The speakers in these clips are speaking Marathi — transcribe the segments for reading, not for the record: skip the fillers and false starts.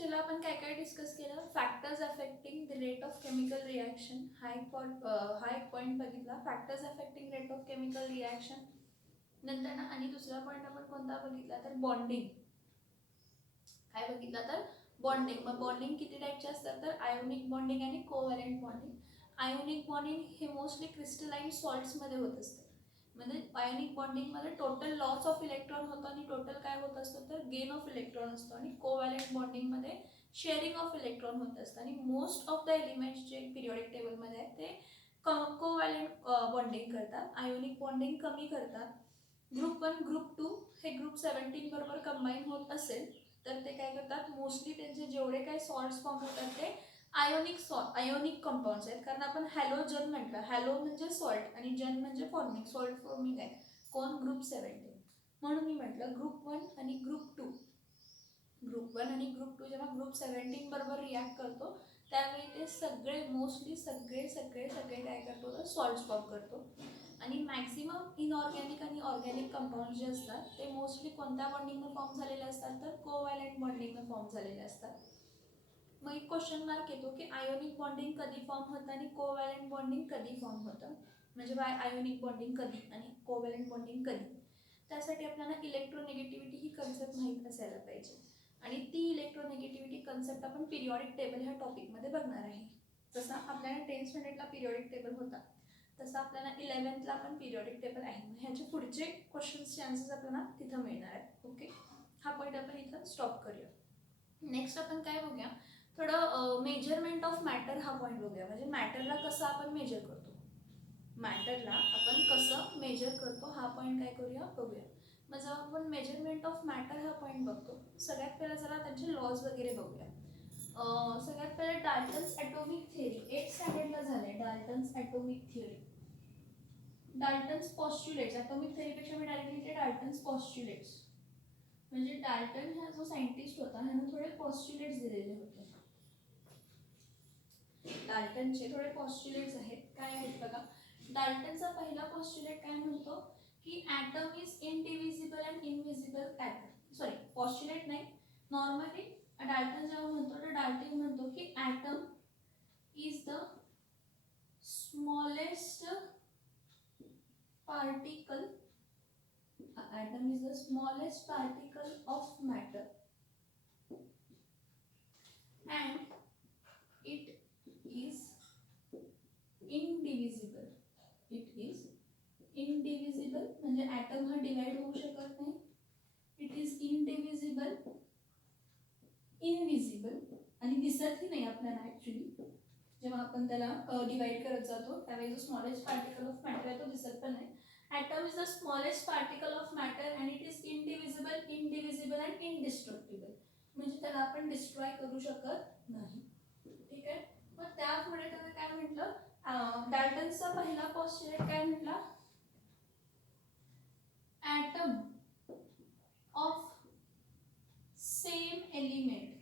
लेक्चरला आपण काय काय डिस्कस केलं, factors affecting the rate of chemical reaction, हा एक पॉईंट बघितला, factors affecting rate of chemical reaction. नंतर ना आणि दुसरा पॉईंट आपण कोणता बघितला तर बॉन्डिंग. काय बघितला तर बॉन्डिंग. मग बॉन्डिंग किती टाईपचे असतात तर आयोनिक बॉन्डिंग आणि कोव्हॅलेंट बॉन्डिंग. आयोनिक बॉन्डिंग हे मोस्टली क्रिस्टलाइन सॉल्ट्समध्ये होत असते. म्हणजे आयोनिक बॉन्डिंगमध्ये टोटल लॉस ऑफ इलेक्ट्रॉन होतं आणि टोटल काय होत असतं तर गेन ऑफ इलेक्ट्रॉन असतो. आणि कोव्हॅलेंट बॉन्डिंगमध्ये शेअरिंग ऑफ इलेक्ट्रॉन होत असतं. आणि मोस्ट ऑफ द एलिमेंट्स जे पिरियॉडिक टेबलमध्ये आहेत ते कोव्हॅलेंट बॉन्डिंग करतात, आयोनिक बॉन्डिंग कमी करतात. ग्रुप 1 ग्रुप 2 हे ग्रुप 17 बरोबर कंबाईन होत असेल तर ते काय करतात, मोस्टली त्यांचे जेवढे काही सॉल्ट्स फॉर्म होतात ते आयोनिक कंपाऊंड्स आहेत. कारण आपण हॅलोजन म्हटलं, हॅलो म्हणजे सॉल्ट आणि जन म्हणजे फॉर्मिंग, सॉल्ट फॉर्मिंग आहे. कोण ग्रुप 17. म्हणून मी म्हटलं ग्रुप 1 आणि ग्रुप 2. ग्रुप 1 आणि ग्रुप 2 जेव्हा ग्रुप 17 बरोबर रिॲक्ट करतो त्यावेळी ते सगळे मोस्टली सगळे काय करतो तर सॉल्ट्स फॉर्म करतो. आणि मॅक्झिमम इनऑर्गॅनिक आणि ऑर्गॅनिक कंपाऊंड जे असतात ते मोस्टली कोणत्या बॉन्डिंगनं फॉर्म झालेले असतात तर कोव्हॅलेंट बॉन्डिंगनं फॉर्म झालेले असतात. मग एक क्वेश्चन मार्क येतो की आयोनिक बॉन्डिंग कधी फॉर्म होतं आणि कोव्हॅलेंट बॉन्डिंग कधी फॉर्म होतं. म्हणजे बाय आयोनिक बॉन्डिंग कधी आणि कोव्हॅलेंट बॉन्डिंग कधी. त्यासाठी आपल्याला इलेक्ट्रोनेगेटिव्हिटी ही कन्सेप्ट माहीत असायला पाहिजे. आणि ती इलेक्ट्रोनेगेटिव्हिटी कन्सेप्ट आपण पिरियॉडिक टेबल ह्या टॉपिकमध्ये बघणार आहे. जसा आपल्याला 10th स्टँडर्डला पिरियॉडिक टेबल होता तसं आपल्याला 11thला पण पिरियॉडिक टेबल आहे. ह्याचे पुढचे क्वेश्चन्सचे आन्सर्स आपल्याला तिथं मिळणार आहेत. ओके, हा पॉईंट आपण इथं स्टॉप करूया. नेक्स्ट आपण काय बघूया, थोडं मेजरमेंट ऑफ मॅटर हा पॉईंट बघूया. म्हणजे मॅटरला कसं आपण मेजर करतो, मॅटरला आपण कसं मेजर करतो हा पॉईंट काय करूया बघूया. मग जेव्हा आपण मेजरमेंट ऑफ मॅटर हा पॉईंट बघतो सगळ्यात पहिला जरा त्यांचे लॉज वगैरे बघूया. सगळ्यात पहिले डाल्टन्स ॲटॉमिक थिअरी 8th स्टँडर्डला झाले. Dalton's atomic theory, Dalton's postulates. Atomic थिअरीपेक्षा मी डायरेक्टली इथे डाल्टन्स पॉस्ट्युलेट्स. म्हणजे डाल्टन हा जो सायंटिस्ट होता ह्यानं थोडे पॉस्ट्युलेट्स दिलेले होते. डाल्टनचे थोडे पॉस्ट्युलेट्स आहेत. काय आहेत बघा. डाल्टनचा पहिला पॉस्ट्युलेट काय म्हणतो की atom is indivisible and invisible atom. Sorry, postulate नाही, नॉर्मली डाल्टन जेव्हा म्हणतो तर डाल्टन म्हणतो की atom is the smallest particle, atom is the smallest particle of matter and it is indivisible. It is indivisible म्हणजे atom हा डिवाइड होऊ शकत नाही. It is indivisible, invisible आणि दिसतही नाही आपल्याला ॲक्च्युली. जेव्हा आपण त्याला डिवाइड करत जातो त्यावेळी जो स्मॉलेस्ट पार्टिकल ऑफ मॅटर आहे तो दिसत पण नाही. Atom is the smallest particle of matter and it is indivisible, indivisible and indestructible. म्हणजे त्याला आपण डिस्ट्रॉय करू शकत नाही. ठीक आहे. मग त्यापुढे त्याने काय म्हटलं, डाल्टनचा पहिला पॉस्ट्युलेट काय म्हटला, ॲटम ऑफ सेम एलिमेंट.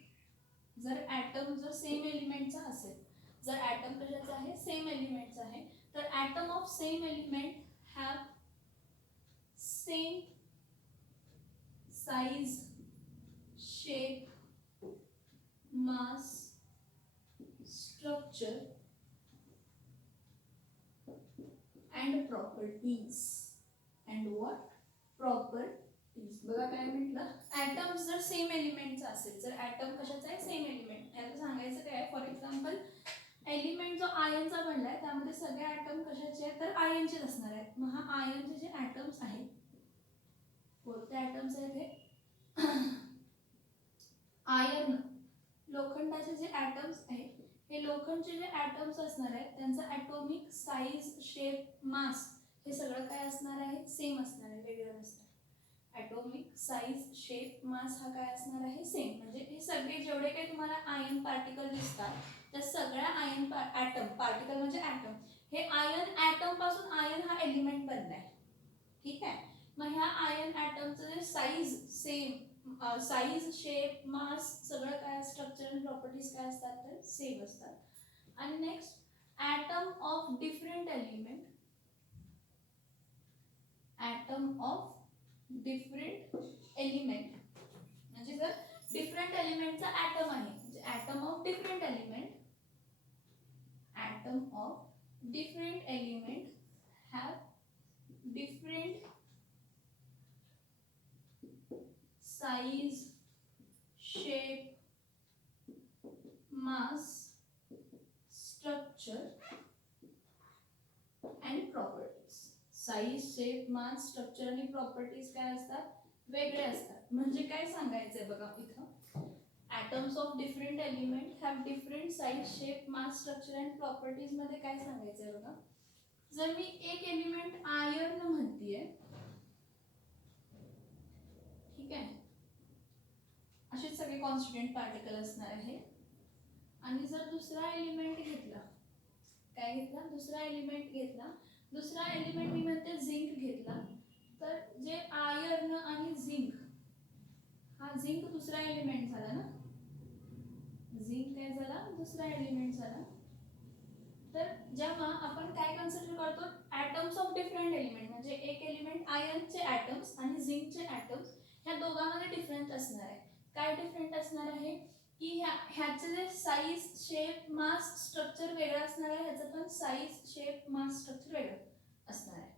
जर ॲटम जर सेम एलिमेंटचा असेल, जर ॲटम कशाचा आहे सेम एलिमेंटचा आहे तर atom of same element have same size, shape, mass, structure and properties. And what? Properties. बघा काय म्हटलं, ॲटम जर सेम एलिमेंटचा असेल, जर ॲटम कशाचा आहे सेम एलिमेंट, याला सांगायचं काय आहे, फॉर एक्झाम्पल एलिमेंट जो आयनचा बनलाय त्यामध्ये सगळे ॲटम कशाचे आहेत तर आयनचेच असणार आहेत. मग हा आयनचे जे ॲटम्स आहेत कोणते ॲटम्स आहेत हे आयर्न, लोखंडाचे जे ॲटम्स आहेत हे लोखंडचे जे ॲटम्स असणार आहेत त्यांचा ॲटॉमिक साईज, शेप, मास हे सगळं काय असणार आहे सेम असणार आहे, वेगळं नसणार. ॲटॉमिक साईज, शेप, मास हा काय असणार आहे सेम. म्हणजे हे सगळे जेवढे काही तुम्हाला आयन पार्टिकल दिसतात त्या सगळ्या आयन ॲटम, पार्टिकल म्हणजे ॲटम, हे आयन ॲटम पासून आयन हा एलिमेंट बनलाय. ठीक आहे. मग ह्या आयन ॲटमचं जे साईज सेम, साईज, शेप, मास सगळं काय, स्ट्रक्चर आणि प्रॉपर्टीज काय असतात तर सेम असतात. आणि next atom of different element, atom of different element म्हणजे जर डिफरंट एलिमेंटचा ॲटम आहे, म्हणजे atom of different element, atom of different element have different size, shape, mass, structure and properties. Size, shape, mass, structure आणि प्रॉपर्टीज काय असतात, वेगळे असतात. म्हणजे काय सांगायचंय बघा इथं, atoms of different element have different size, shape, mass, structure and properties मध्ये काय सांगायचंय बघा, जर मी एक एलिमेंट आयर्न म्हणतीये, ठीक आहे, असे सगळे कॉन्स्टिट्यूएंट पार्टिकल असणार आहे, आणि जर दुसरा एलिमेंट घेतला, काय घेतला, दुसरा एलिमेंट घेतला, दुसरा एलिमेंट मी म्हणते झिंक घेतला, तर जे आयर्न आणि झिंक, हा झिंक दुसरा एलिमेंट झाला ना, झिंक काय झाला, दुसरा एलिमेंट झाला. तर जेव्हा आपण काय कन्सिडर करतो, ॲटम्स ऑफ डिफरंट एलिमेंट, म्हणजे एक एलिमेंट आयर्नचे ॲटम्स आणि झिंकचे ॲटम्स, ह्या दोघांमध्ये डिफरंट असणार आहे. काय डिफरंट असणार आहे की ह्याचे जे साइज, शेप, मास, स्ट्रक्चर वेगळं असणार आहे, ह्याचं पण साइज, शेप, मास, स्ट्रक्चर वेगळं असणार आहे.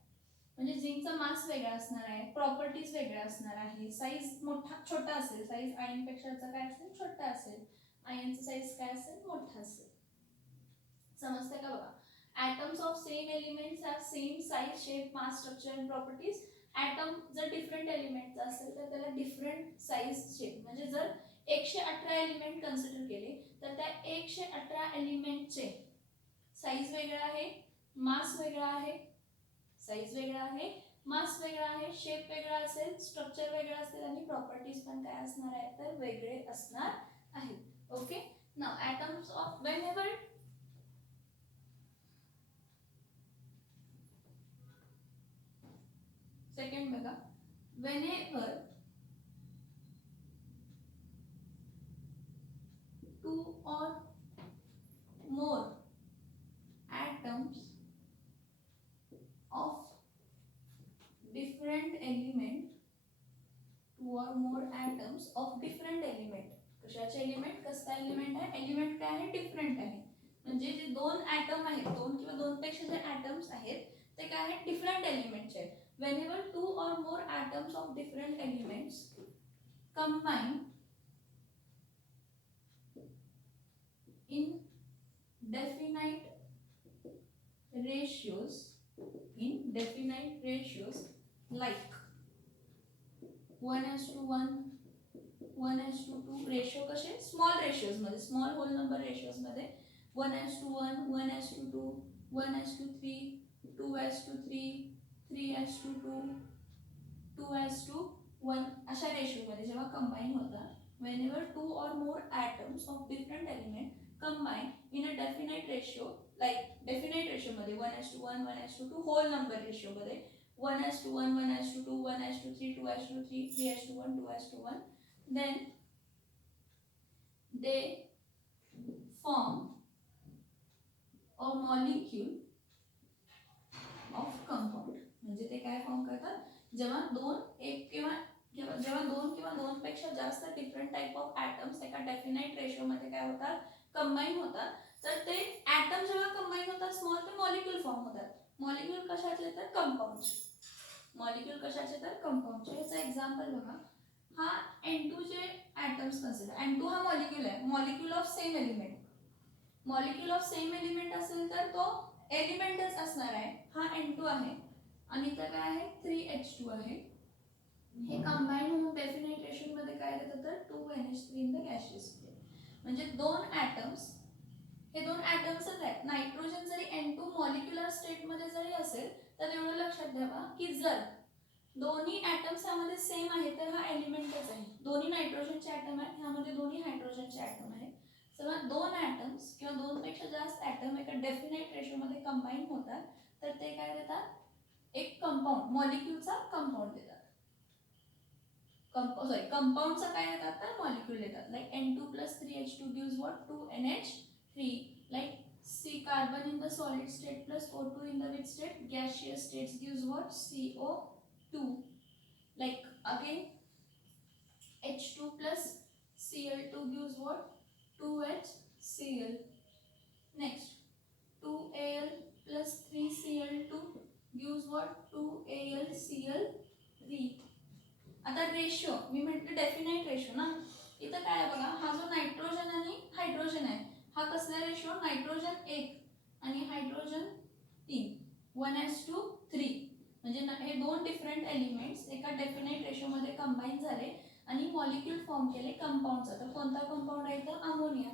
म्हणजे झिंकचा मास वेगळा असणार आहे, प्रॉपर्टीज वेगळ्या असणार आहे, साइज मोठा छोटा असेल, साइज आयर्नपेक्षा काय असेल, छोटा असेल, आयर्नचा साइज काय असेल, मोठा असेल. समजते का बघा, atoms of same elements have same size, shape, mass, structure and properties. Atom जर डिफरंट एलिमेंटचा असेल तर त्याला डिफरंट साइज, शेप, म्हणजे जर 118 एलिमेंट कन्सिडर केले तर त्या 118 एलिमेंटचे साइज वेगळा आहे, मास वेगळा आहे, साइज वेगळा आहे, मास वेगळा आहे, शेप वेगळा असेल, स्ट्रक्चर वेगळा असेल आणि प्रॉपर्टीज पण काय असणार आहे, तर वेगळे असणार आहेत. Okay, now atoms of whenever second बघा, whenever two or more atoms of different element, two or more atoms of different element, कशाचे एलिमेंट, कसला एलिमेंट आहे, एलिमेंट काय आहे, डिफरंट आहे, म्हणजे जे दोन ॲटम आहेत, दोन किंवा दोन पेक्षा जे ॲटम्स आहेत ते काय आहेत, डिफरंट एलिमेंटचे आहेत. Whenever two or more atoms of different elements combine in definite ratios, like 1:1, 1:2 ratio, कसे स्मॉल रेशियोज मध्ये, स्मॉल होल नंबर रेशियोज मध्ये 1:1, 1:2, 1:3, 2:3, 3:2, 2:1 अशा रेशियोमध्ये जेव्हा कंबाईन होतात, whenever two or more atoms of different element combine in a definite ratio, like definite ratio मध्ये 1:1, 1:2 whole number ratio मध्ये 1:1, 1:2, 1:3, 2:3, 3:1, 2:1, then they form a molecule of compound. म्हणजे ते काय फॉर्म करतात, जेव्हा दोन किंवा दोन पेक्षा जास्त डिफरंट टाइप ऑफ ॲटम्स एका डेफिनाइट रेशो मध्ये काय होतात, कंबाईन होतात, तर ते ॲटम जेव्हा कंबाईन होतात स्मॉल, ते मॉलिक्यूल फॉर्म होतात. मॉलिक्यूल कशाचे, तर कंपाऊंडचे. मॉलिक्यूल कशाचे, तर कंपाऊंडचे. याचं एक्झाम्पल बघा, हा N2 चे ॲटम्स कन्सिडर, N2 हा मॉलिक्यूल आहे, molecule of same element, molecule of same element असेल तर तो एलिमेंटच असणार आहे. हा N2 आहे आणि इथं काय आहे, 3H2 आहे. हे कंबाईन होऊन डेफिनेट रेशो मध्ये काय देतात, तर 2NH3 in the gaseous state. म्हणजे दोन ॲटम्स, हे दोन ॲटम्सच आहेत. नायट्रोजन जरी N2 मॉलिक्युलर स्टेट मध्ये जरी असेल तर एवढं लक्षात ठेवा की जर दोन्ही ॲटम्स यामध्ये सेम आहे तर हा एलिमेंटच आहे. दोन्ही नायट्रोजनचे ॲटम आहेत, ह्यामध्ये दोन्ही हायड्रोजनचे ॲटम आहेत. तेव्हा दोन ॲटम्स किंवा दोन पेक्षा जास्त ॲटम एका डेफिनेट रेशो मध्ये कंबाईन होतात तर ते काय देतात, एक कंपाऊंड, मॉलिक्यूलचा कंपाऊंड देतात. कंपाऊंडचा काय देतात, तर मॉलिक्यूल देतात. Like N2 plus 3H2 gives what, 2NH3. like C carbon in the solid state plus O2 in the weak state, gaseous states gives what, CO2. like again H2 plus Cl2 gives what? 2HCl. Next, 2Al plus 3Cl2 gives what? 2AlCl3. आता रेशो मी म्हटलं डेफिनाइट रेशो ना, इथं काय बघा, हा जो नायट्रोजन आणि हायड्रोजन आहे हा कसला रेशो? नायट्रोजन 1 आणि हायड्रोजन 3, 1:3. म्हणजे हे दोन डिफरंट एलिमेंट्स एका डेफिनाइट रेशोमध्ये कंबाईन झाले आणि मॉलिक्यूल फॉर्म केले कंपाऊंडचा. तर कोणता कंपाऊंड आहे? तर अमोनिया.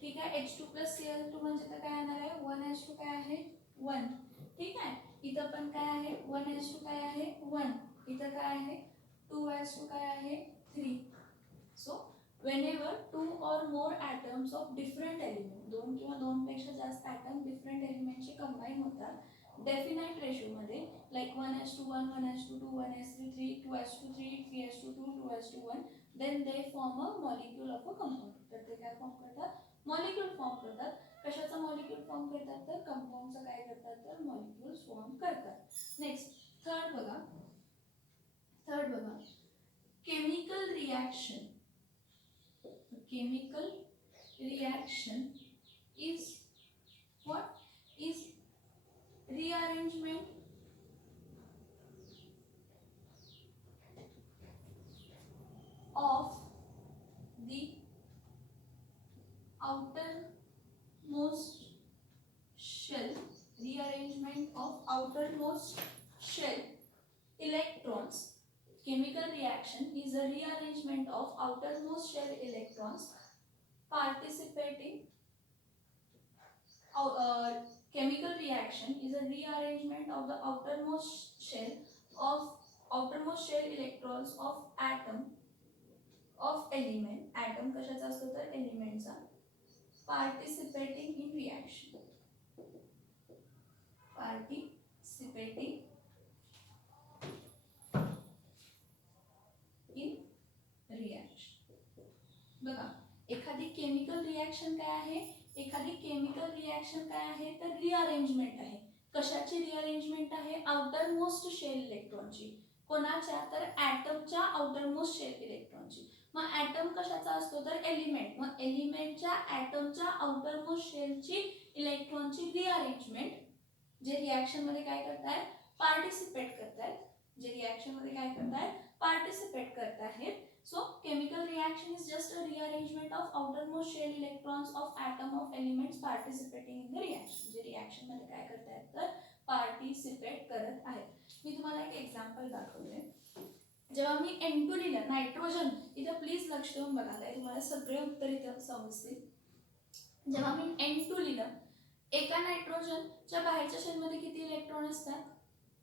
ठीक आहे. H2 + Cl2 म्हणजे तर काय येणार आहे? 1:2 काय आहे? 1. ठीक आहे. इथं पण काय आहे? 1:2 काय आहे? 1. इथं काय आहे? 2:2 काय आहे? 3. So whenever 2 or more atoms of different element, दोन किंवा दोनपेक्षा जास्त ॲटम डिफरंट एलिमेंटचे कंबाईन होतात डेफिनाइट रेशोमध्ये, like 1:1, 1:2, 1:3, 2:3, 3:2, 2:1, then they form a molecule of a compound. तर ते काय फॉर्म करतात? मॉलिक्यूल फॉर्म करतात. कशाचा मॉलिक्यूल फॉर्म करतात? तर कंपाऊंडचा काय करतात? तर मॉलिक्यूल्स फॉर्म करतात. नेक्स्ट थर्ड बघा, chemical reaction. Chemical reaction is what? Is rearrangement of the outermost shell, electrons. Chemical reaction is a rearrangement of outermost shell electrons participating. Chemical reaction is a rearrangement of the outermost shell electrons of element. Atom कशाचा असतो? तर एलिमेंटचा. participating in reaction. बघा, एखादी केमिकल रिॲक्शन काय आहे? तर रिअरेंजमेंट आहे. कशाची रिअरेंजमेंट आहे? आउटरमोस्ट शेल इलेक्ट्रॉनची. कोणाच्या? तर ॲटमच्या आउटरमोस्ट शेल इलेक्ट्रॉनची. मग ॲटम कशाचा असतो? तर एलिमेंट. मग एलिमेंटच्या ॲटमच्या आउटरमोस्ट शेलची इलेक्ट्रॉनची रिअरेंजमेंट, जे रिॲक्शन मध्ये काय करतायत? पार्टिसिपेट करतायत. So chemical reaction is just a rearrangement of outermost shell electrons of atom of elements participating in the reaction. जे रिॲक्शन मध्ये काय करतायत? तर पार्टिसिपेट करत आहेत. मी तुम्हाला एक एक्झाम्पल दाखवते. जेव्हा मी N2 लिहिलं, नायट्रोजन, इथं प्लीज लक्ष देऊन बघा, तुम्हाला सगळे उत्तर इथं समजतील. जेव्हा मी N2 लिहिलं, एका नायट्रोजनच्या बाहेरच्या शेलमध्ये किती इलेक्ट्रॉन असतात?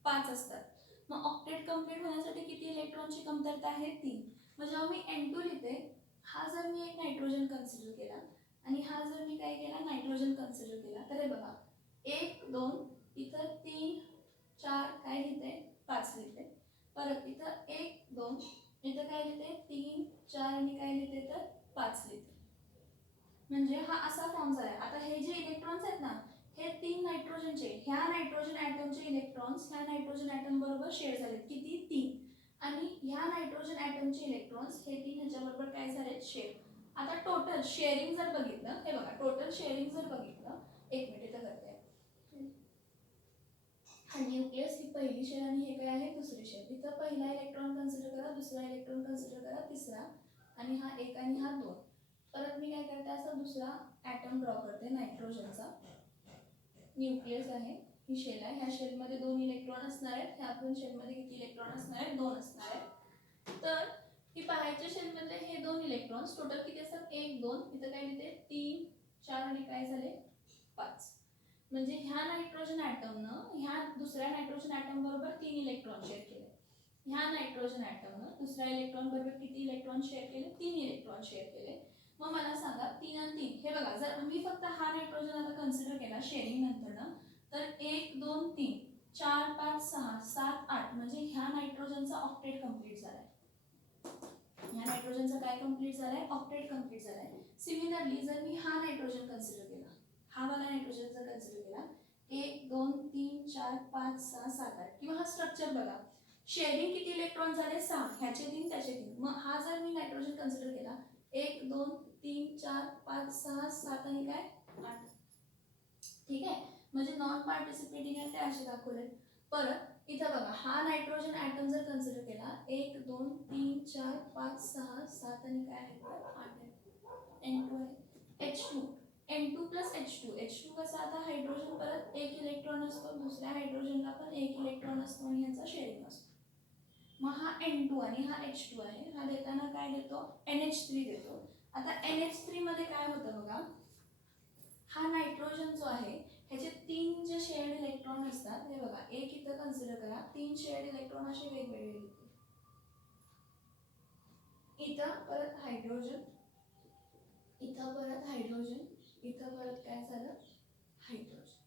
5 असतात. मग ऑक्टेट कंप्लीट होण्यासाठी किती इलेक्ट्रॉनची कमतरता आहे? 3. मग जेव्हा मी N2 लिहिते, हा जर मी एक नायट्रोजन कन्सिडर केला आणि हा जर मी काय केला? नायट्रोजन कन्सिडर केला, तर हे बघा, 1 2 इथं 3 4 काय लिहिते? 5 लिहिते. परत इथं 1 2 इथं काय लिहिते? 3 4 आणि काय लिहिते? तर 5 लिहिते. म्हणजे हा असा फॉर्म झाला. आता हे जे इलेक्ट्रॉन्स आहेत ना, हे 3 नायट्रोजनचे, ह्या नायट्रोजन ॲटमचे इलेक्ट्रॉन्स ह्या नायट्रोजन ॲटम बरोबर शेअर झालेत. किती? 3. आणि ह्या नायट्रोजन ॲटमचे इलेक्ट्रॉन्स हे 3 ह्याच्याबरोबर काय झालेत? शेअर. आता टोटल शेअरिंग जर बघितलं, हे बघा, टोटल शेअरिंग जर बघितलं, एक मिनिट इथं करते. हा न्यूक्लियस ही पहिली शेल आणि हे काय आहे? दुसरी शेल. इथं पहिला इलेक्ट्रॉन कन्सिडर करा, दुसरा इलेक्ट्रॉन कन्सिडर करा, तिसरा, आणि हा 1 आणि हा 2. परत मी काय करते? असं दुसरा ॲटम ड्रॉ करते नायट्रोजनचा. न्यूक्लियस आहे, ही शेल आहे. ह्या शेलमध्ये 2 इलेक्ट्रॉन असणार आहेत. ह्या पण शेलमध्ये किती इलेक्ट्रॉन असणार आहेत? 2 असणार आहेत. तर ही बाहेरच्या शेलमधले हे 2 इलेक्ट्रॉन्स टोटल किती असतात? 1 2 इथं काय लिहिते? 3 4 आणि काय झाले? 5. म्हणजे ह्या नायट्रोजन ॲटमनं ह्या दुसऱ्या नायट्रोजन ॲटम बरोबर 3 इलेक्ट्रॉन शेअर केले. ह्या नायट्रोजन ॲटमनं दुसऱ्या इलेक्ट्रॉन बरोबर किती इलेक्ट्रॉन शेअर केले? 3 इलेक्ट्रॉन शेअर केले. मग मला सांगा, 3 आणि 3, हे बघा, जर मी फक्त हा नायट्रोजन आता कन्सिडर केला शेअरिंग नंतर, तर 1 2 3 4 5 6 7 8, म्हणजे ह्या नायट्रोजनचा ऑक्टेट कंप्लीट झालाय. ह्या नायट्रोजनचा काय कंप्लीट झालाय? ऑक्टेट कंप्लीट झालाय. सिमिलरली जर मी हा नायट्रोजन कन्सिडर केला, हा वाला नायट्रोजन जर कन्सिडर केला, 1 2 3 4 5 6 7 8, किंवा हा स्ट्रक्चर बघा, शेअरिंग किती इलेक्ट्रॉन झाले? 6. ह्याचे 3 त्याचे 3. मग हा जर मी नायट्रोजन कन्सिडर केला, 1 2 3 4 5 6 7 आणि काय 8. ठीक आहे, म्हणजे नॉन पार्टिसिपेटिंग आहे ते असे दाखवले. परत इथं बघा हा नायट्रोजन ॲटम जर कन्सिडर केला 1 2 3 4 5 6 7 आणि काय आहे 8 आहे. N2 आहे. H2 N2 प्लस H2 कसा आता हायड्रोजन परत एक इलेक्ट्रॉन असतो, दुसऱ्या हायड्रोजनला पण एक इलेक्ट्रॉन असतो आणि याचा शेअरिंग असतो. मग हा N2 आणि हा H2 आहे, हा देताना काय देतो NH3 देतो. आता NH3 मध्ये काय होतं बघा, हा नायट्रोजन जो आहे ह्याचे 3 जे शेअर्ड इलेक्ट्रॉन असतात, हे बघा एक इथं कन्सिडर करा, 3 शेअर्ड इलेक्ट्रॉन असे वेगवेगळे इथं परत हायड्रोजन, इथं परत हायड्रोजन, इथं परत काय झालं हायड्रोजन.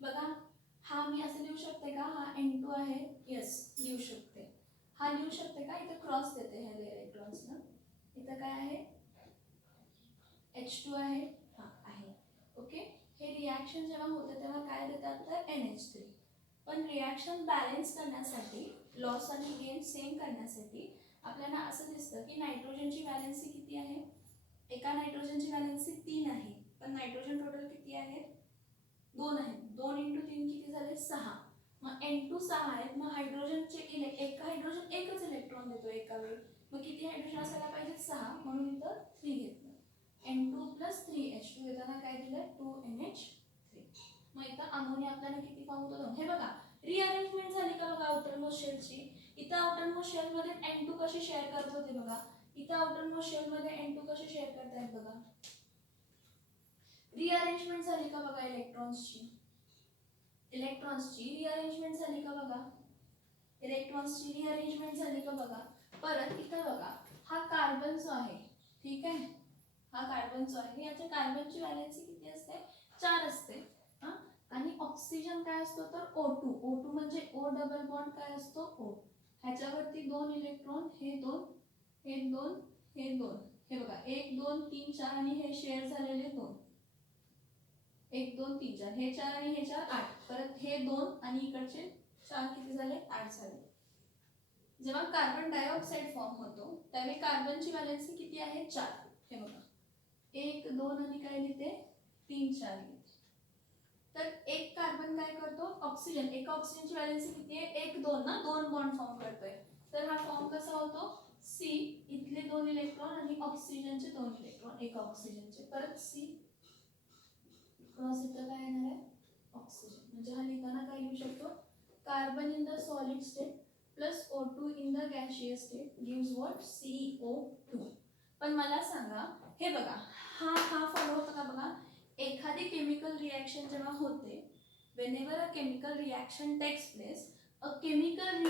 बघा हा मी असं लिहू शकते का, हा N2 आहे, यस लिहू शकते. हा लिहू शकते का, इथं क्रॉस देते ह्या इलेक्ट्रॉन्सना. इथं काय आहे H2 आहे, हा आहे. ओके, हे रिॲक्शन जेव्हा होते तेव्हा काय देतात तर NH3. पण रिॲक्शन बॅलन्स करण्यासाठी, लॉस आणि गेन सेम करण्यासाठी आपल्याला असं दिसतं की नायट्रोजनची वॅलेन्सी किती आहे, एका नायट्रोजनची वॅलेन्सी 3 आहे, पण नायट्रोजन टोटल किती आहे 2 आहे. 2 × 3 किती झाले 6. मग N2 6 आहेत, मग हायड्रोजनचे एक हायड्रोजन एकच इलेक्ट्रॉन देतो एका वेळी, मग किती हायड्रोजन असायला पाहिजे 6, म्हणून इथं 3 घेतलं. N2 + 3H2 देताना काय दिलं 2NH3. मग इथं अमोनिया आपल्याला किती फॉर्म होतो 2. हे बघा रिअरेंजमेंट झाली का बघा आउटरमोस्ट शेलची. इथं आउटरमोस्ट शेलमध्ये N2 कशी शेअर करत होते बघा, इथं आउटरमोस्ट शेलमध्ये N2 कशी शेअर करतायत बघा. रिअरेंजमेंट झाली का बघा इलेक्ट्रॉन्सची रिअरेंजमेंट झाली का बघा, इलेक्ट्रॉन्सची रिअरेंजमेंट झाली का बघा. परत इथं बघा हा कार्बन जो आहे, ठीक आहे, हा कार्बन जो आहे याच्या कार्बनची वॅलेन्सी किती असते 4 असते. आणि ऑक्सिजन काय असतो तर O2 म्हणजे O डबल बॉन्ड काय असतो O, ह्याच्यावरती 2 इलेक्ट्रॉन, हे 2 हे 2 हे 2, हे बघा 1 2 3 4 आणि हे शेअर झालेले 2, 1 2 3 4, हे 4 आणि हे 4 8, परत हे 2 आणि इकडचे 4 किती झाले 8 झाले. जेव्हा कार्बन डायऑक्साइड फॉर्म होतो त्यावेळी कार्बनची वॅलेन्सी किती आहे 4. हे बघा 1 2 आणि काय लिहिते 3 4 लिहिते. तर एक कार्बन काय करतो ऑक्सिजन, एका ऑक्सिजनची वॅलेन्सी किती आहे 1 2 ना, 2 बॉन्ड फॉर्म करतोय. तर हा फॉर्म कसा होतो C, इथले 2 इलेक्ट्रॉन आणि ऑक्सिजनचे 2 इलेक्ट्रॉन एका ऑक्सिजनचे, परत C क्रॉस इथं काय येणार आहे ऑक्सिजन. म्हणजे हा लिहिताना काय लिहू शकतो, carbon in the solid state plus O2 in the gaseous state gives what CO2. पण मला सांगा हे बघा हा फॉलो होतं का बघा, एखादी केमिकल रिॲक्शन जेव्हा होते, whenever a chemical reaction takes place, a chemical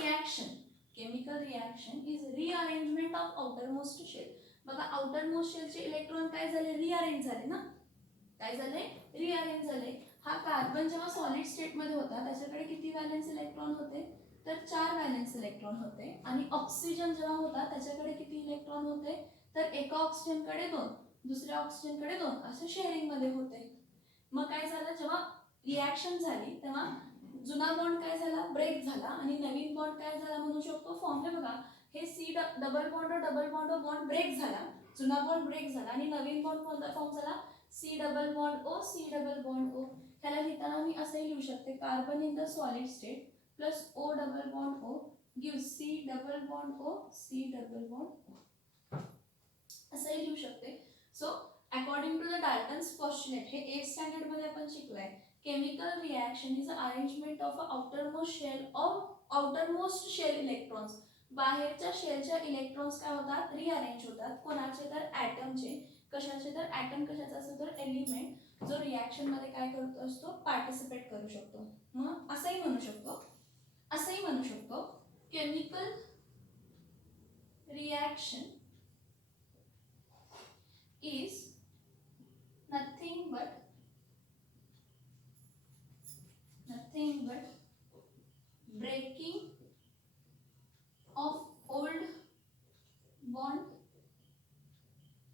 reaction is rearrangement of outermost shell. बघा outermost shell चे इलेक्ट्रॉन काय झाले रिअरेंज झाले ना, काय झाले रिअरेंज झाले. हा कार्बन जेव्हा सॉलिड स्टेट मध्ये होता त्याच्याकडे किती वॅलेन्स इलेक्ट्रॉन होते तर 4 वॅलेन्स इलेक्ट्रॉन होते. आणि ऑक्सिजन जेव्हा होता त्याच्याकडे किती इलेक्ट्रॉन होते तर एका ऑक्सिजनकडे 2, दुसऱ्या ऑक्सिजनकडे 2 असे शेअरिंग मध्ये होते. मग काय झालं जेव्हा रिॲक्शन झाली तेव्हा जुना बॉन्ड काय झाला ब्रेक झाला आणि नवीन बॉन्ड काय झाला म्हणू शकतो फॉर्म. हे बघा हे C डबल बॉन्ड ब्रेक झाला, जुना बॉन्ड ब्रेक झाला आणि नवीन बॉन्ड कोणता फॉर्म झाला C डबल बॉन्ड O. ह्याला लिहिताना मी असंही लिहू शकते, carbon in the solid state plus O double bond O gives C double bond O. असंही लिहू शकते. So according to the Dalton's postulate, हे 8th स्टँडर्ड मध्ये आपण शिकलोय, chemical reaction is arrangement of outermost shell electrons. बाहेरच्या शेलच्या इलेक्ट्रॉन्स काय होतात रिअरेंज होतात, कोणाचे तर ॲटमचे. कशाचे तर ॲटम कशाचा असतो तर एलिमेंट जो रिॲक्शन मध्ये काय करत असतो पार्टिसिपेट करू शकतो. मग असंही म्हणू शकतो chemical reaction is nothing but breaking of old bond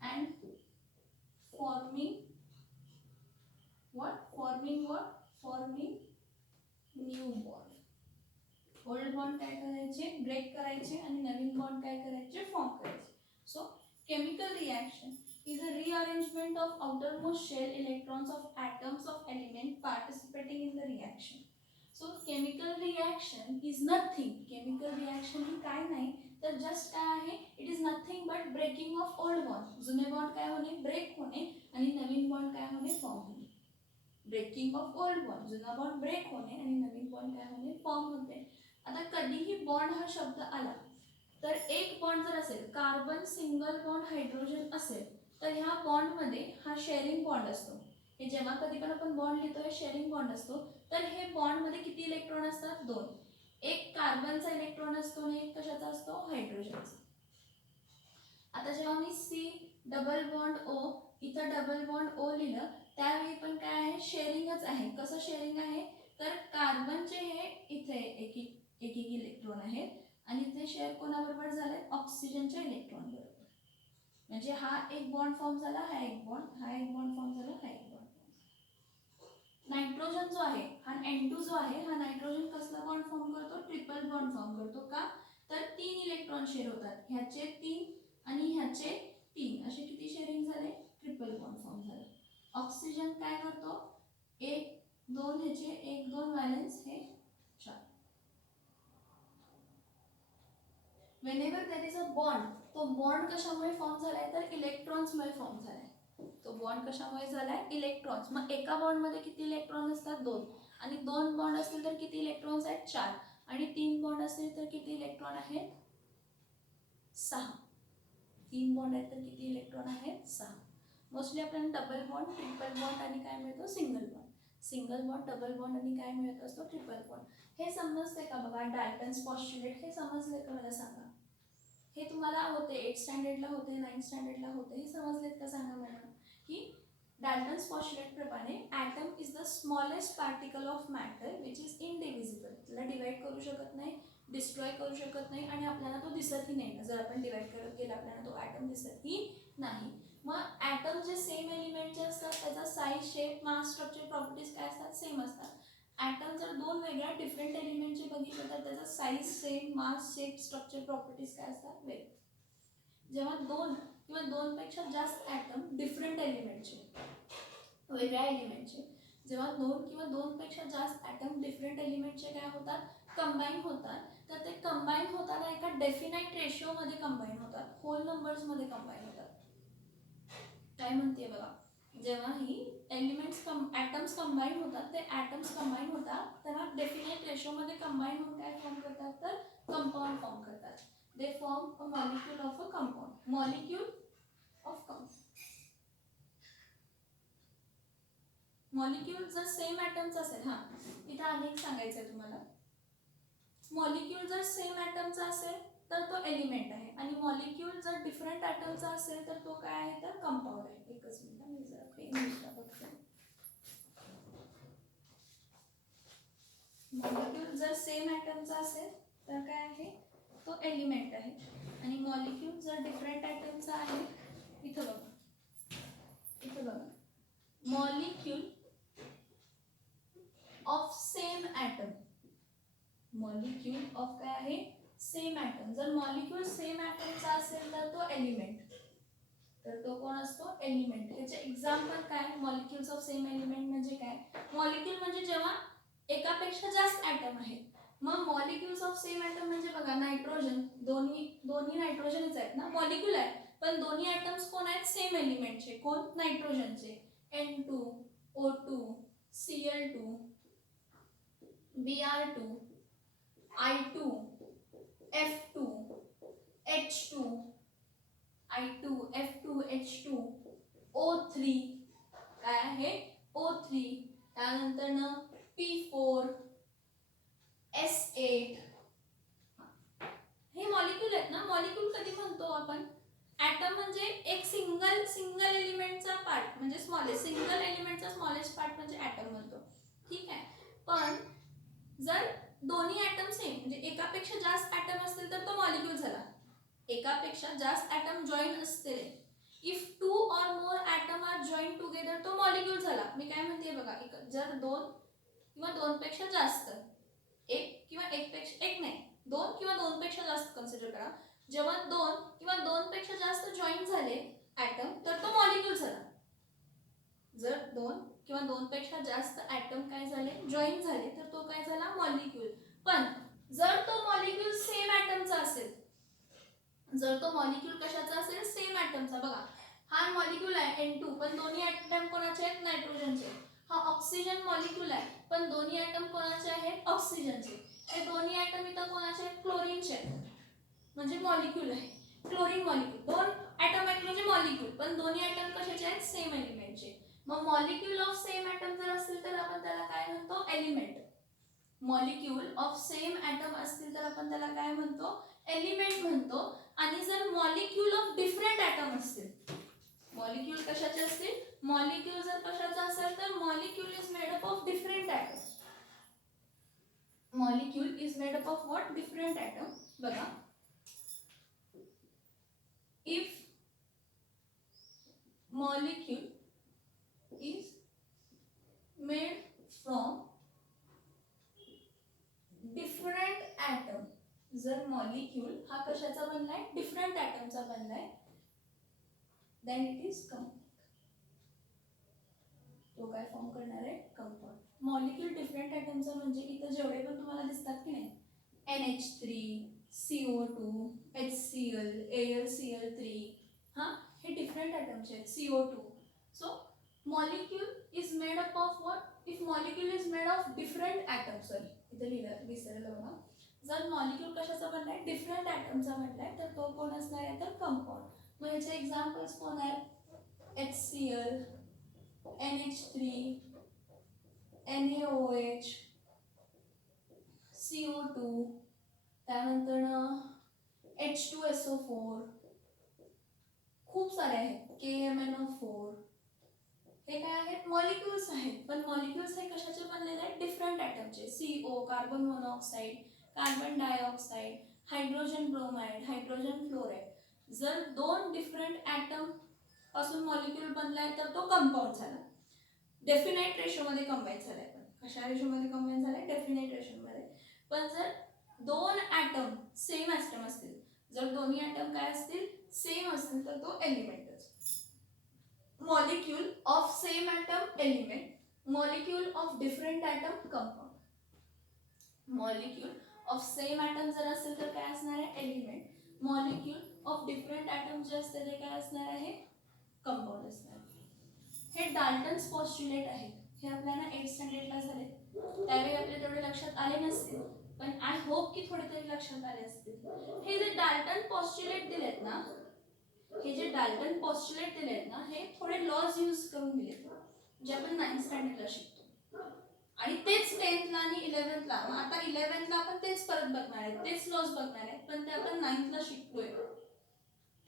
and forming new bond. Old bond काय करायचे ब्रेक करायचे आणि नवीन बॉन्ड काय करायचे फॉर्म करायचे. So Chemical reaction is a rearrangement of outermost shell electrons of atoms of element participating in the reaction. So chemical reaction is nothing. Chemical reaction ही काय नाही तर जस्ट काय आहे, it is nothing but breaking of old bond. जुने बॉन्ड काय होणे, ब्रेक होणे आणि नवीन बॉन्ड काय होणे, फॉर्म होणे. ब्रेकिंग ऑफ ओल्ड बॉन्ड, जुना बॉन्ड ब्रेक होणे आणि नवीन बॉन्ड काय होणे, फॉर्म होते. आता कधीही बॉन्ड हा शब्द आला तर एक बॉन्ड जर असेल, कार्बन सिंगल बॉन्ड हायड्रोजन असेल तर ह्या बॉन्डमध्ये हा शेअरिंग बॉन्ड असतो. हे जेव्हा कधी पण आपण बॉन्ड लिहितो हे शेअरिंग बॉन्ड असतो. तर हे बॉन्डमध्ये किती इलेक्ट्रॉन असतात, 2. एक कार्बनचा इलेक्ट्रॉन असतो आणि एक कशाचा असतो, हायड्रोजनचा. आता जेव्हा मी सी डबल बॉन्ड ओ, इथं डबल बॉन्ड ओ लिहिलं त्यावेळी पण काय आहे, शेअरिंगच आहे. कसं शेअरिंग आहे तर कार्बनचे हे इथे एक एक इलेक्ट्रॉन आहेत आणि ते शेअर कोणाबरोबर झाले, ऑक्सिजनच्या इलेक्ट्रॉन बरोबर. म्हणजे हा एक बॉन्ड फॉर्म झाला, हा एक बॉन्ड, हा एक बॉन्ड फॉर्म झाला, हा एक बॉन्ड. नायट्रोजन जो आहे हा N2 जो आहे हा नायट्रोजन कसला बॉन्ड फॉर्म करतो, ट्रिपल बॉन्ड फॉर्म करतो. का तर 3 इलेक्ट्रॉन शेअर होतात, ह्याचे 3 आणि ह्याचे 3, असे किती शेअरिंग झाले, ट्रिपल बॉन्ड फॉर्म झाले. ऑक्सिजन काय करतो, 1 2 ह्याचे 1 2 वॅलेन्स हे 4. Whenever there is a bond, तो बॉन्ड कशामुळे फॉर्म झालाय तर इलेक्ट्रॉन्समुळे फॉर्म झालाय. तो बॉन्ड कशामुळे झालाय, इलेक्ट्रॉन्स. मग एका बॉन्डमध्ये किती इलेक्ट्रॉन असतात, 2. आणि 2 बॉन्ड असतील तर किती इलेक्ट्रॉन्स आहेत, 4. आणि 3 बॉन्ड असतील तर किती इलेक्ट्रॉन आहेत, 6. 3 बॉन्ड आहेत तर किती इलेक्ट्रॉन आहेत, 6. मोस्टली आपल्याला डबल बॉन्ड, ट्रिपल बॉन्ड आणि काय मिळतो, single bond. Single bond, double bond आणि काय मिळत असतो, ट्रिपल बॉन्ड. हे समजते का बघा, डाल्टन्स पॉस्ट्युलेट हे समजले का मला सांगा. हे तुम्हाला होते 8th स्टँडर्डला होते, 9th स्टँडर्डला होते, हे समजलेत का सांगा मला. की डाल्टन्स पॉस्ट्युलेट प्रमाणे atom is the smallest particle of matter which is indivisible. त्याला डिवाइड करू शकत नाही, डिस्ट्रॉय करू शकत नाही आणि आपल्याला तो दिसतही नाही. जर आपण डिवाइड करत गेला आपल्याला तो ॲटम दिसतही नाही. मग ॲटम जे सेम एलिमेंटचे असतात त्याचा size, shape, mass, structure, properties काय असतात, सेम असतात. ॲटम जर 2 वेगळ्या डिफरंट एलिमेंटचे बघितलं तर त्याचा साईज सेम, मास, शेप, स्ट्रक्चर, प्रॉपर्टीज काय असतात, वेगळे. जेव्हा 2 किंवा 2 पेक्षा जास्त ॲटम डिफरंट एलिमेंटचे, वेगळ्या एलिमेंटचे, जेव्हा 2 किंवा 2 पेक्षा जास्त ॲटम डिफरंट एलिमेंटचे काय होतात, कंबाईन होतात, तर ते कंबाईन होताना एका डेफिनाइट रेशिओमध्ये कंबाईन होतात, होल नंबर्समध्ये कंबाईन होतात. काय म्हणते बघा, जेव्हा ही एलिमेंट्स ॲटम्स कंबाईन होतात, ते ॲटम्स कंबाईन होतात तेव्हा डेफिनाइट रेशिओमध्ये कंबाईन होऊन काय फॉर्म करतात, तर कंपाऊंड फॉर्म करतात. They form a molecule of a compound. Molecule of compound. Molecule जर सेम ॲटम्स असेल, हां इथं अनेक सांगायचं आहे तुम्हाला. मॉलिक्यूल जर सेम ॲटमचा असेल तर तो एलिमेंट आहे आणि मॉलिक्यूल जर डिफरंट ॲटमचा असेल तर तो काय आहे, तर कंपाऊंड आहे. एकच मिनिट मी जरा पेन घेतला बघते. मॉलिक्यूल जर सेम ॲटमचा असेल तर काय आहे, तो एलिमेंट आहे. आणि मॉलिक्यूल जर डिफरंट ॲटमचा आहे, इथं बघा, इथं बघा, molecule of same atom, molecule of काय आहे, सेम ॲटम. जर मॉलिक्यूल सेम ॲटमचा असेल तर तो एलिमेंट, तर तो कोण असतो, एलिमेंट. ह्याचे एक्झाम्पल काय, मॉलिक्यूल्स ऑफ सेम एलिमेंट म्हणजे काय, मॉलिक्यूल म्हणजे जेव्हा एकापेक्षा जास्त ॲटम आहेत. मग मॉलिक्यूल्स ऑफ सेम ॲटम म्हणजे बघा, नायट्रोजन, दोन्ही नायट्रोजनच आहेत ना, मॉलिक्यूल आहे पण दोन्ही ॲटम्स कोण आहेत, सेम एलिमेंटचे, कोण, नायट्रोजनचे. N2 O2 Cl2 Br2 I2 F2 H2 I2 F2 H2 O3 काय आहे, O3, त्यानंतर न P4 S8. हे मॉलिक्यूल आहेत ना. मॉलिक्यूल कधी म्हणतो आपण, ॲटम म्हणजे एक सिंगल एलिमेंटचा पार्ट म्हणजे स्मॉलेस्ट, सिंगल एलिमेंटचा स्मॉलेस्ट पार्ट म्हणजे ॲटम म्हणतो, ठीक आहे. पण जर दोन्ही ॲटम सेम म्हणजे एकापेक्षा जास्त ॲटम असतील तर तो मॉलिक्यूल झाला. एकापेक्षा जास्त ॲटम जॉईन असतील, if 2 or more atom are join together, तो मॉलिक्यूल झाला. मी काय म्हणते बघा, जर 2 किंवा 2 पेक्षा जास्त, एक किंवा एक नाही, 2 किंवा 2 पेक्षा जास्त कन्सिडर करा, जेव्हा 2 किंवा 2 पेक्षा जास्त जॉईन झाले ॲटम तर तो मॉलिक्यूल झाला. जर 2 किंवा 2 पेक्षा जास्त ॲटम काय झाले जॉईन झाले तर तो काय झाला मॉलिक्यूल. पण जर तो मॉलिक्यूल सेम ॲटमचा असेल, जर तो मॉलिक्यूल कशाचा असेल सेम ॲटमचा, बघा हा मॉलिक्यूल आहे N2 पण दोन्ही ॲटम कोणाचे आहेत नायट्रोजनचे. हा ऑक्सिजन मॉलिक्यूल आहे पण दोन्ही ॲटम कोणाचे आहेत ऑक्सिजनचे. हे दोन्ही ॲटम इथं कोणाचे आहेत क्लोरीनचे आहेत, म्हणजे मॉलिक्यूल आहे क्लोरीन मॉलिक्यूल. 2 ॲटम आहेत म्हणजे मॉलिक्यूल, पण दोन्ही ॲटम कशाचे आहेत सेम एलिमेंटचे. मग मॉलिक्यूल ऑफ सेम ॲटम जर असेल तर आपण त्याला काय म्हणतो element. Molecule of same atom असतील तर आपण त्याला काय म्हणतो एलिमेंट म्हणतो. आणि जर मॉलिक्यूल ऑफ डिफरंट ॲटम असतील, मॉलिक्यूल कशाचे असतील, मॉलिक्यूल जर कशाचा असेल तर molecule is made up of different atom. Molecule is made up of what different atom. बघा if molecule is made from different atom, जर मॉलिक्यूल हा कशाचा बनलाय डिफरंट ॲटमचा बनलाय, then it is compound. तो काय फॉर्म करणार आहे कंपाऊंड. मॉलिक्यूल डिफरंट ॲटमचा म्हणजे इथं जेवढे पण तुम्हाला दिसतात की नाही NH3 CO2 HCl AlCl3 हां हे डिफरंट ॲटमचे आहेत CO2. So molecule is made up of what, if molecule is made of different atom, sorry इथं लिहिलं विसरलं बघा. जर मॉलिक्यूल कशाचा बनलाय डिफरंट ॲटमचा बनलाय तर तो कोण असणार आहे तर कंपाऊंड. मग ह्याचे एक्झाम्पल्स कोण आहेत HCl NH3 NaOH CO2 त्यानंतर H2SO4 खूप सारे आहेत KMnO4. हे काय आहेत मॉलिक्यूल्स आहेत, पण मॉलिक्यूल्स हे कशाचे बनलेले आहेत डिफरंट ॲटमचे. CO carbon monoxide carbon dioxide hydrogen bromide hydrogen fluoride. जर 2 डिफरंट ॲटम पासून मॉलिक्यूल बनलाय तर तो कंपाऊंड झाला. डेफिनाइट रेशोमध्ये कंबाईन झालाय. पण कशा रेशोमध्ये कंबाईन झालाय डेफिनाइट रेशोमध्ये. पण जर 2 ॲटम सेम ॲटम असतील, जर दोन्ही ॲटम काय असतील सेम असतील तर तो एलिमेंटच. Molecule of same atom element, molecule of different atom compound. Molecule of same atom जर असेल तर काय असणार आहे element. Molecule of different atom जे असते ते काय असणार आहे कंपाऊंड असणार. हे डाल्टन्स पॉस्ट्युलेट आहेत. हे आपल्याला 8th स्टँडर्डला झाले, त्यावेळी आपल्या तेवढे लक्षात आले नसतील, पण आय होप की थोडे तरी लक्षात आले असतील. हे जे डाल्टन पॉस्ट्युलेट दिलेत ना, हे जे डाल्टन पॉस्ट्युलेट दिलेत ना हे थोडे लॉज यूज करून दिलेत जे आपण 9th स्टँडर्डला शिकतो. आणि तेच 10thला आणि 11thला, आता 11thला आपण तेच परत बघणार आहे, तेच लॉज बघणार आहे, पण ते आपण 9thला शिकतोय.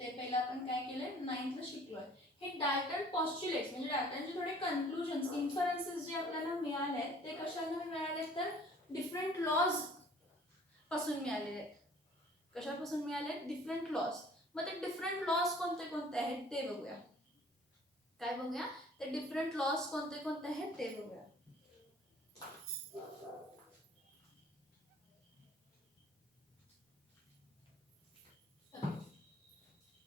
ते पहिला आपण काय केलंय 9thला शिकलोय. हे डाल्टन पॉस्ट्युलेट्स म्हणजे डाल्टनचे थोडे कन्क्लुजन्स इन्फरन्सेस जे आपल्याला मिळाले आहेत ते कशाने मिळाले तर डिफरंट लॉज पासून मिळालेले आहेत. कशापासून मिळाले डिफरंट लॉज. मग ते डिफरंट लॉज कोणते कोणते आहेत ते बघूया. काय बघूया ते डिफरंट लॉज कोणते कोणते आहेत ते बघूया.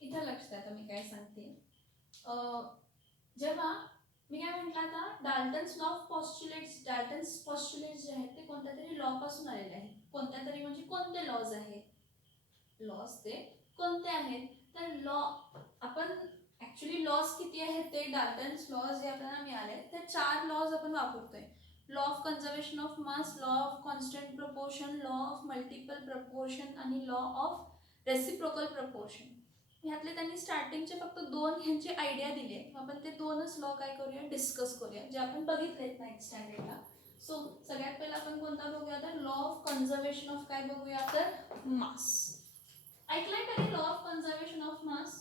इथं लक्ष द्या आता मी काय सांगते. जेव्हा मी काय म्हटलं आता डाल्टन्स लॉ ऑफ पॉस्ट्युलेट्स, डाल्टन्स पॉस्ट्युलेट्स जे आहेत ते कोणत्या तरी लॉ पासून आलेले आहेत. कोणत्या तरी म्हणजे कोणते लॉज आहेत लॉज ते कोणते आहेत तर लॉ आपण ॲक्च्युली लॉज किती आहेत ते डाल्टन्स लॉज जे आपल्याला मिळाले ते 4 लॉज आपण वापरतोय. Law of conservation of mass, law of constant proportion, law of multiple proportion आणि लॉ ऑफ रेसिप्रोकल प्रपोर्शन. ह्यातले त्यांनी स्टार्टिंगचे फक्त 2 ह्यांची आयडिया दिली आहे. आपण ते 2च लॉ काय करूया डिस्कस करूया जे आपण बघितलेत 9th स्टँडर्डला. सो सगळ्यात पहिला आपण कोणता बघूया तर लॉ ऑफ कन्झर्वेशन ऑफ काय बघूया तर मास. ऐकलंय कधी law of conservation of mass?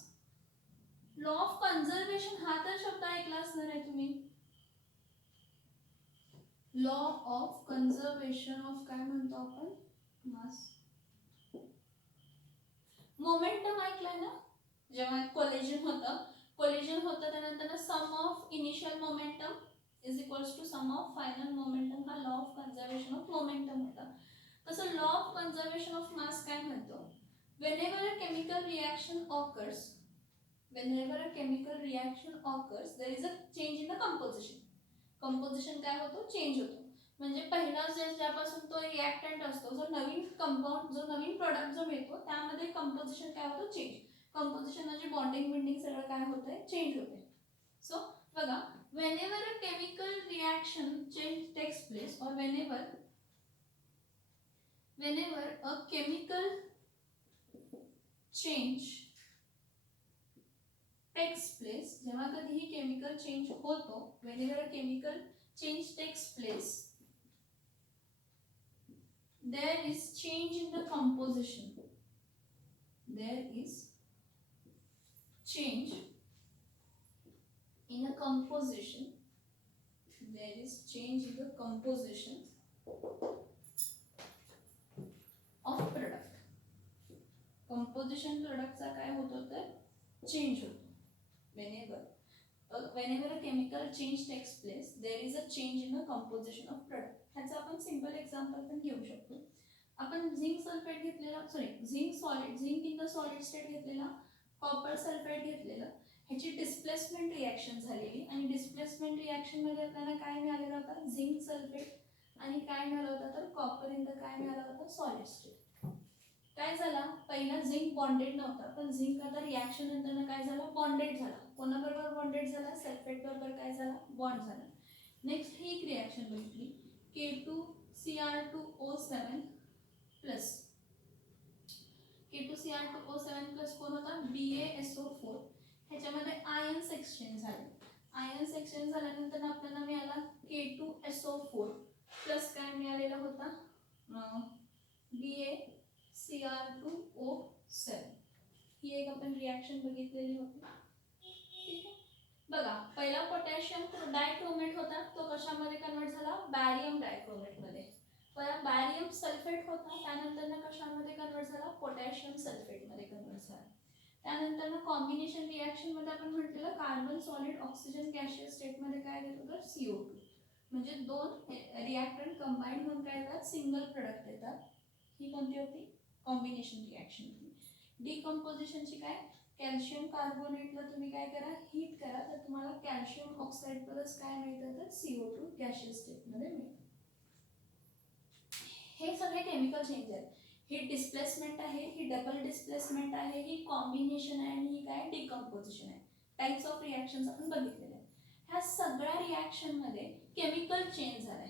Law of conservation हा तर शब्द ऐकला असणार आहे तुम्ही. लॉ ऑफ कन्झर्वेशन ऑफ काय म्हणतो आपण मास. मोमेंटम ऐकलाय ना, जेव्हा कोलिजन होतं त्यानंतर sum of initial momentum is equals to sum of final momentum, हा law of conservation of momentum होता. तसं law of conservation of mass काय म्हणतो whenever a chemical reaction occurs, there is a change in the composition. Composition काय होतो, चेंज होतो. म्हणजे पहिला ज्यापासून तो रिएक्टंट असतो, जो नवीन कंपाऊंड, जो नवीन प्रोडक्ट जो मिळतो, त्यामध्ये कंपोजिशन काय होतो, चेंज. कंपोजिशन म्हणजे बॉन्डिंग बिंडिंग सगळं काय होतंय, चेंज होते. सो बघा, whenever a chemical reaction change takes place, और whenever a chemical change takes place, जेव्हा कधीही केमिकल चेंज होतो, whenever a chemical change takes place, there is change in the composition. There is change in the composition. There is change in the composition of product. Composition product चा काय होतो, तर चेंज होतो. Whenever a chemical change takes place, there is a change in the composition of product. ह्याचं आपण सिंपल एक्झाम्पल पण घेऊ शकतो. आपण झिंक सल्फेट घेतलेला, zinc in the solid state घेतलेला, कॉपर सल्फेट घेतलेलं, ह्याची डिस्प्लेसमेंट रिॲक्शन झालेली, आणि डिस्प्लेसमेंट रिॲक्शन मध्ये आपल्याला काय मिळालेलं होतं, झिंक सल्फेट, आणि काय मिळालं होतं, तर कॉपर इन द काय मिळालं होतं, सॉलिड स्टेट. काय झाला, पहिला झिंक बॉन्डेड नव्हता, पण झिंक आता रिॲक्शन नंतर काय झालं, बॉन्डेड झाला. कोणाबरोबर बॉन्डेड झाला, सल्फेट बरोबर काय झाला, बॉन्ड झाला. नेक्स्ट ही एक रिॲक्शन बघितली, K2Cr2O7 प्लस K2Cr2O7 कोण होता, BaSO4. ह्याच्यामध्ये आयन्स एक्सचेंज झाले. आयन्स एक्सचेंज झाल्यानंतर आपल्याला मिळाला K2SO4 प्लस काय मिळालेला होता, BaCr2O7. ही एक आपण रिॲक्शन बघितलेली होती. ठीक आहे, बघा, पहिला पोटॅशियम डायक्रोमेट होता, तो कशामध्ये कन्वर्ट झाला, बॅरियम डायक्रोमेट मध्ये. परत बॅरियम सल्फेट होता, त्यानंतर कशामध्ये कन्वर्ट झाला, पोटॅशियम सल्फेट मध्ये कन्वर्ट झाला. त्यानंतर कॉम्बिनेशन रिॲक्शन मध्ये आपण म्हटलेलं carbon solid oxygen gaseous state मध्ये काय देतो, तर CO2. म्हणजे दोन रिॲक्टंट कंबाईन होऊन काय येतात, सिंगल प्रोडक्ट येतात. ही कोणती होती, कॉम्बिनेशन रिॲक्शन होती. डिकम्पोजिशनची काय, कॅल्शियम कार्बोनेटला तुम्ही काय करा, हीट करा, तर तुम्हाला कॅल्शियम ऑक्साईड प्लस काय मिळतं, तर CO2 गॅशियस स्टेटमध्ये मिळतं. हे सगळे केमिकल चेंज आहेत. ही डिस्प्लेसमेंट आहे, ही डबल डिस्प्लेसमेंट आहे, ही कॉम्बिनेशन आहे, आणि ही काय, डिकम्पोजिशन आहे. टाइप्स ऑफ रिॲक्शन्स आपण बघितलेले आहेत. ह्या सगळ्या रिॲक्शन मध्ये केमिकल चेंज झालाय.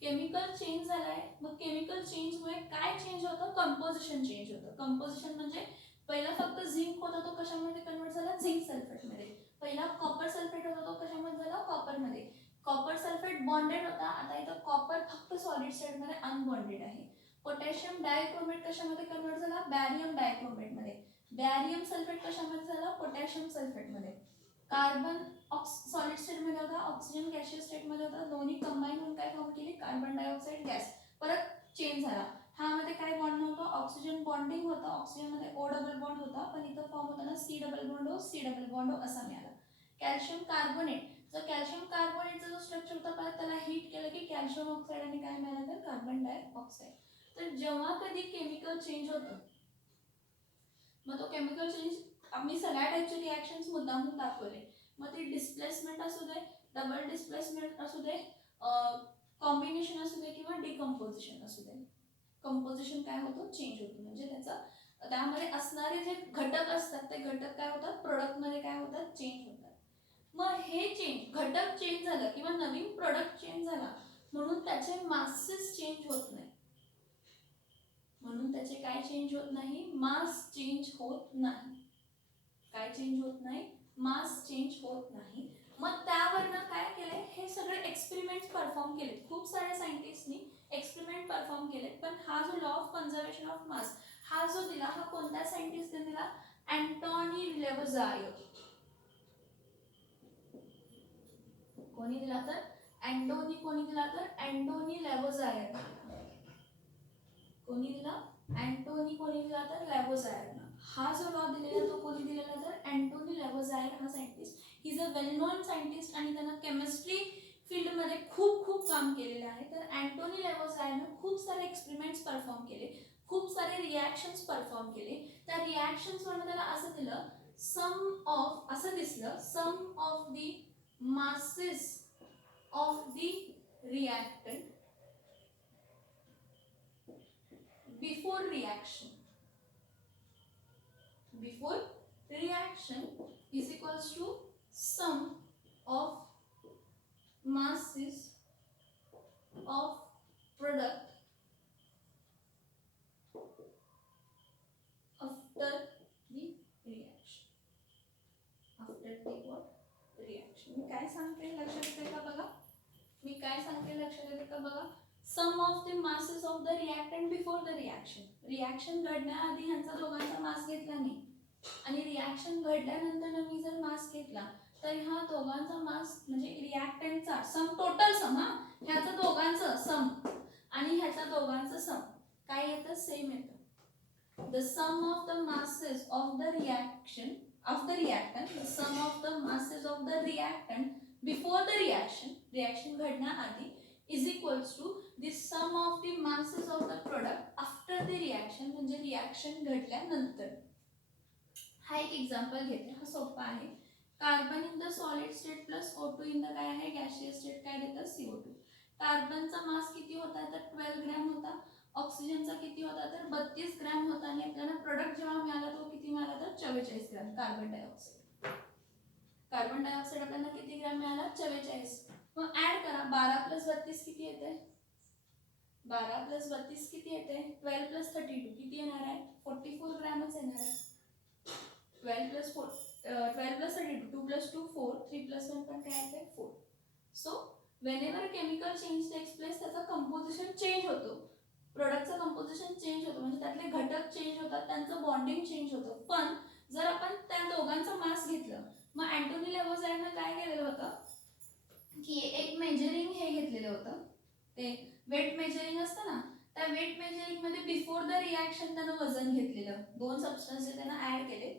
केमिकल चेंज झालाय, मग केमिकल चेंजमुळे काय चेंज होतं, कंपोजिशन चेंज होतं. कंपोजिशन म्हणजे पहिला फक्त झिंक होता, तो कशामध्ये कन्वर्ट झाला, झिंक सल्फेटमध्ये. पहिला कॉपर सल्फेट होता, तो कशामध्ये झाला, कॉपरमध्ये. कॉपर सल्फेट बॉन्डेड होता, आता इथं कॉपर फक्त सॉलिड स्टेटमध्ये अनबॉन्डेड आहे. पोटॅशियम डायक्रोमेट कशामध्ये कन्वर्ट झाला, बॅरियम डायक्रोमेटमध्ये. बॅरियम सल्फेट कशामध्ये झाला, पोटॅशियम सल्फेटमध्ये. कार्बन सॉलिड स्टेटमध्ये होता, ऑक्सिजन गॅशियस स्टेटमध्ये होता. दोन्ही कंबाईन होऊन काय फॉर्म केली, कार्बन डायऑक्साईड गॅस. परत चेंज झाला. ह्यामध्ये काय बॉन्ड नव्हतं, ऑक्सिजन बॉन्डिंग होतं, ऑक्सिजनमध्ये O डबल बॉन्ड होता, पण इथं फॉर्म होता ना C double bond O, C double bond O असा मिळाला. कॅल्शियम कार्बोनेट, तर कॅल्शियम कार्बोनेटचा जो स्ट्रक्चर होता, परत त्याला हीट केलं की कॅल्शियम ऑक्साईड आणि काय मिळालं, तर कार्बन डायऑक्साईड. तर जेव्हा कधी केमिकल चेंज होतं, मग तो केमिकल चेंज आम्ही सगळ्या टाईपचे रिॲक्शन्स मुद्दामून दाखवले. मग ते डिस्प्लेसमेंट असू दे, डबल डिस्प्लेसमेंट असू दे, कॉम्बिनेशन असू दे, किंवा डिकम्पोजिशन असू दे, कंपोजिशन काय होतं, चेंज होतं. म्हणजे त्यामध्ये असणारे जे घटक असतात, ते घटक काय होतात, प्रोडक्टमध्ये काय होतात, चेंज होतात. मग हे चेंज, घटक चेंज झालं किंवा नवीन प्रोडक्ट चेंज झाला म्हणून त्याचे मासेस चेंज होत नाही. म्हणून त्याचे काय चेंज होत नाही, मास चेंज होत नाही. काय चेंज होत नाही, मास चेंज होत नाही. मग त्यावरनं काय केलंय, हे सगळे एक्सपेरिमेंट्स परफॉर्म केलेत. खूप साऱ्या सायंटिस्टनी एक्सपेरिमेंट परफॉर्म केलेत, पण हा जो लॉ ऑफ कन्झर्वेशन ऑफ मास हा जो दिला, हा कोणत्या सायंटिस्टने दिला, अँटोनी लेवझायर. कोणी दिला, तर कोणी दिला, तर अँटोनी लेवझायर. कोणी दिला, कोणी दिला, तर लेवझायर. हा जो लॉ दिलेला तो कोणी दिलेला, तर अँटोनी लेवझायर हा scientist. He is a well non scientist आणि त्यांना केमिस्ट्री फील्डमध्ये खूप काम केलेलं आहे. तर अँटोनी लेवझायरनं खूप सारे एक्सपेरिमेंट्स परफॉर्म केले. खूप सारे रिॲक्शन्स परफॉर्म केले. त्या रिॲक्शन्स मध्ये त्याला असं दिलं सम ऑफ, असं दिसलं sum of the masses of the reactant before reaction is equals to sum of masses of product after the reaction. after the what reaction. मी काय सांगते लक्षात येते का बघा, मी काय सांगते लक्षात येते का बघा. Sum of the masses of the reactant before the reaction. Reaction घडण्याआधी ह्यांचा दोघांचा मास घेतला नाही आणि रिॲक्शन घडल्यानंतर मी जर मास घेतला तर ह्या दोघांचा मास म्हणजे रिॲक्टंटचा सम, टोटल सम, हा ह्याचं दोघांचं सम आणि ह्याच्या दोघांचं सम काय येतं, सेम येतं. The sum of the masses of the reaction of the reactant, the sum of the masses of the reactant before the reaction घडण्याआधी is equals to the sum of the masses of the product after the reaction म्हणजे रिॲक्शन घडल्यानंतर. हा एक एक्झाम्पल घेते, हा सोपा आहे. Carbon in the solid state plus O2 in the काय आहे गॅशियस स्टेट काय देतं CO2. कार्बनचा मास किती होता तर 12 ग्रॅम होता. ऑक्सिजनचा किती होता तर 32 ग्रॅम होता आणि आपल्याला प्रोडक्ट जेव्हा मिळाला तो किती मिळाला तर 44 gram carbon dioxide. Carbon dioxide आपल्याला किती ग्रॅम मिळाला 44. मग ऍड करा 12 प्लस 32 किती येते, 12 प्लस 32 किती येते 12 प्लस 32 किती येणार आहे 44 ग्रॅमच येणार आहे. 12 प्लस 32 2 प्लस 2 4 3 प्लस 1 पण काय येते 4. So whenever chemical change takes place त्याचा कंपोजिशन चेंज होतो, प्रोडक्टचं कंपोजिशन चेंज होतं म्हणजे त्यातले घटक चेंज होतात, त्यांचं बॉन्डिंग चेंज होतं. पण जर आपण त्या दोघांचं मास घेतलं मग अँटोनी लेवोझायडनं काय केलेलं होतं की एक मेजरिंग हे घेतलेलं होतं, ते वेट मेजरिंग असतं ना, त्या वेट मेजरिंग मध्ये बिफोर द रिॲक्शन त्यानं वजन घेतलेलं, दोन सबस्टन्सेस त्यानं ऍड केले,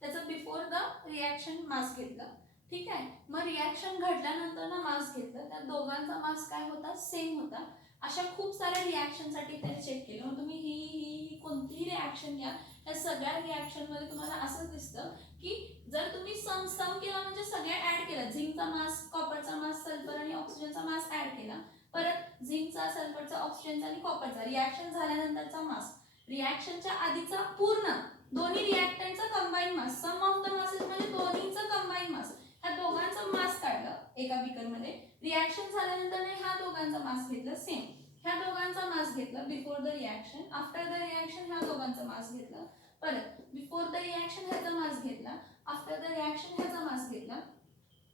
त्याचं बिफोर द रिॲक्शन मास घेतलं. ठीक आहे. मग रिॲक्शन घडल्यानंतर ना मास घेतलं, त्या दोघांचा मास काय होता सेम होता. अशा खूप साऱ्या रिॲक्शनसाठी त्याने चेक केलं. मग तुम्ही ही कोणतीही रिॲक्शन घ्या, त्या सगळ्या रिॲक्शनमध्ये तुम्हाला असं दिसतं की जर तुम्ही सम केला म्हणजे सगळ्या ऍड केला, झिंकचा मास, कॉपरचा मास, सल्फर आणि ऑक्सिजनचा मास ऍड केला, परत झिंकचा, सल्फरचा, ऑक्सिजनचा आणि कॉपरचा रिॲक्शन झाल्यानंतरचा मास, रिॲक्शनच्या आधीचा पूर्ण दोन्ही रिॲक्टंटचा combine mass, sum of the masses म्हणजे दोन्हीचा कंबाईन मास, ह्या दोघांचा मास काढलं एका बीकरमध्ये. रिॲक्शन झाल्यानंतर ह्या दोघांचा मास घेतला सेम, ह्या दोघांचा मास घेतला before the reaction, after the reaction ह्या दोघांचा मास घेतला, परत बिफोर द रिॲक्शन ह्याचा मास घेतला, आफ्टर द रिॲक्शन ह्याचा मास घेतला,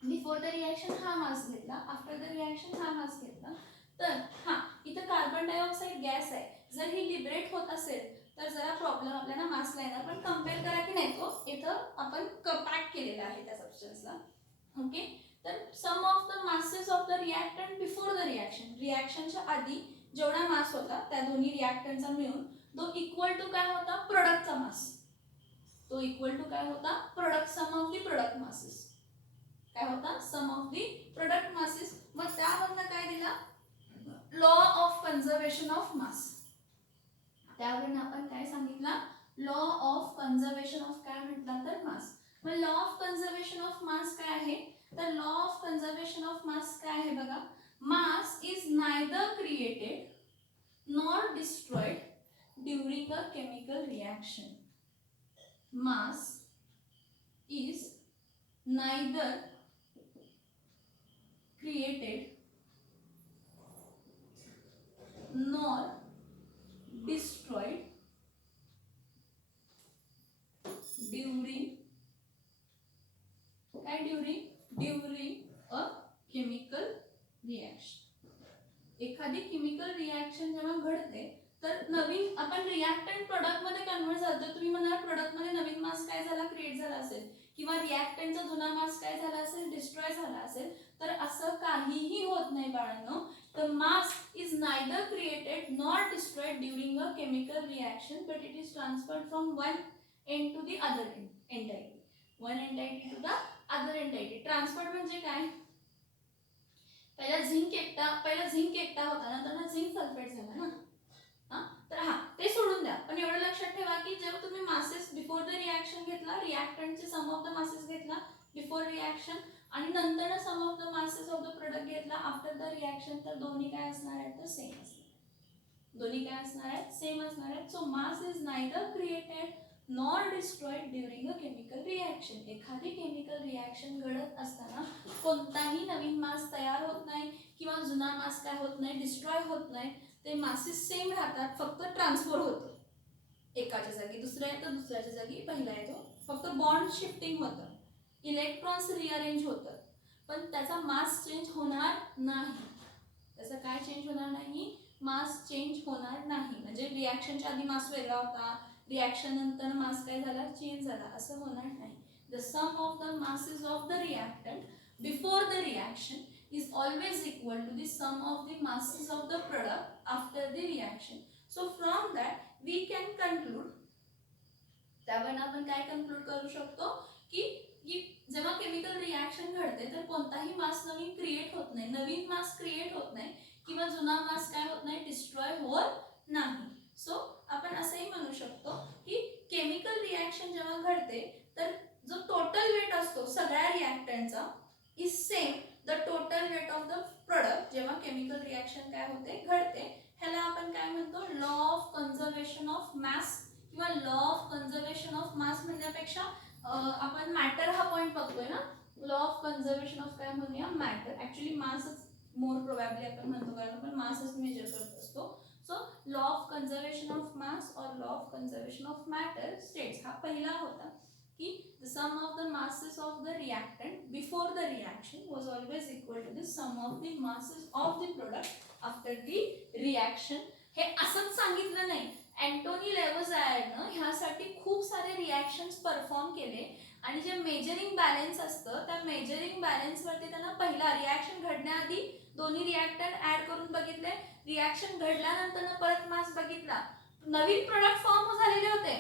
बिफोर द रिॲक्शन हा मास घेतला, आफ्टर द रिॲक्शन हा मास घेतला. तर हा इथं कार्बन डायऑक्साईड गॅस आहे, जर ही लिबरेट होत असेल तर जरा प्रॉब्लेम आपल्याला मासला येणार, पण कम्पेअर करा की नाही तो इथं आपण पॅक केलेला आहे त्या सबस्टन्सला. ओके. तर sum of the masses of the reactant before the reaction, रिॲक्शनच्या आधी जेवढा मास होता त्या दोन्ही रिॲक्टंटचा मिळून तो इक्वल टू काय होता प्रोडक्टचा मास, तो इक्वल टू काय होता product, sum of the product masses काय होता sum of the product masses. मग त्यावरनं काय दिला law of conservation of mass, त्यावरून आपण काय सांगितलं लॉ ऑफ कन्झर्वेशन ऑफ काय म्हटलं तर मास. मग law of conservation of mass काय आहे तर law of conservation of mass काय आहे बघा, mass is neither created nor destroyed during a chemical reaction. Mass is neither created nor destroyed during a chemical reaction. एखादी केमिकल रिॲक्शन जेव्हा घडते तर नवीन आपण रिॲक्टंट प्रोडक्ट मध्ये कन्वर्ट झालो, तुम्ही म्हणाल प्रोडक्ट मध्ये नवीन मास काय झाला क्रिएट झाला असेल किंवा रिॲक्टंटचा जुना मास काय झाला असेल डिस्ट्रॉय झाला असेल, तर असं काहीही होत नाही बाळांनो. The mass is neither created nor destroyed during a chemical reaction, but it is transferred from one end to the other entity. One entity to the other entity. Transferred म्हणजे काय? पहिला झिंक एकटा होता, नंतर झिंक सल्फेट झाला ना, तर हा ते सोडून द्या, पण एवढं लक्षात ठेवा की जेव्हा तुम्ही मासेस बिफोर द रिॲक्शन घेतला, रिॲक्टंटचे सम ऑफ द मासेस घेतला बिफोर रिॲक्शन आणि नंतर sum of the masses of the product घेतला आफ्टर द रिॲक्शन, तर दोन्ही काय असणार आहेत, तर सेम असणार, दोन्ही काय असणार आहेत, सेम असणार आहेत. So mass is neither created nor destroyed during a chemical reaction. एखादी केमिकल रिॲक्शन घडत असताना कोणताही नवीन मास तयार होत नाही किंवा जुना मास काय होत नाही, डिस्ट्रॉय होत नाही, ते मासेस सेम राहतात, फक्त ट्रान्सफर होतं, एकाच्या जागी दुसऱ्या येतं, दुसऱ्याच्या जागी पहिला येतो, फक्त बॉन्ड शिफ्टिंग होतं, इलेक्ट्रॉन्स रिअरेंज होतं, पण त्याचा मास चेंज होणार नाही. त्याचा काय चेंज होणार नाही, मास चेंज होणार नाही. म्हणजे रिॲक्शनच्या आधी मास वेगळा होता, रिॲक्शन नंतर मास काय झाला, चेंज झाला, असं होणार नाही. The sum of the masses of the reactant before the reaction is always equal to the sum of the masses of the product after the reaction. So from that we can conclude, त्यावरून आपण काय कन्क्लूड करू शकतो की जेव्हा केमिकल रिॲक्शन घडते तर कोणताही मास नवीन क्रिएट होत नाही, नवीन मास क्रिएट होत नाही किंवा जुना मास काय होत नाही, डिस्ट्रॉय होत नाही. सो आपण असंही म्हणू शकतो की केमिकल रिॲक्शन जेव्हा घडते तर जो टोटल वेट असतो सगळ्या रिॲक्टंटचा is same the total weight of the product. जेव्हा केमिकल रिॲक्शन काय होते, घडते, ह्याला आपण काय म्हणतो, law of conservation of mass किंवा law of conservation of mass म्हणण्यापेक्षा आपण मॅटर हा पॉइंट बघतोय ना, लॉ ऑफ कन्झर्वेशन ऑफ काय म्हणूया, मॅटर. ऍक्च्युली मासच मोर प्रोबॅबली आपण म्हणतो, कारण आपण मासच मेजर करत असतो. So law of conservation of mass और law of conservation of matter states, हा पहिला होता की the sum of the masses of the reactant before the reaction was always equal to the sum of the masses of the product after the reaction. हे असंच सांगितलं नाही, अँटोनी लेवोझायरनं ह्यासाठी खूप सारे रिॲक्शन्स परफॉर्म केले आणि जे मेजरिंग बॅलन्स असतं त्या मेजरिंग बॅलन्सवरती त्यांना पहिला रिॲक्शन घडण्याआधी दोन्ही रिॲक्टंट ऍड करून बघितले, रिॲक्शन घडल्यानंतर परत मास बघितला, नवीन प्रोडक्ट फॉर्म झालेले होते,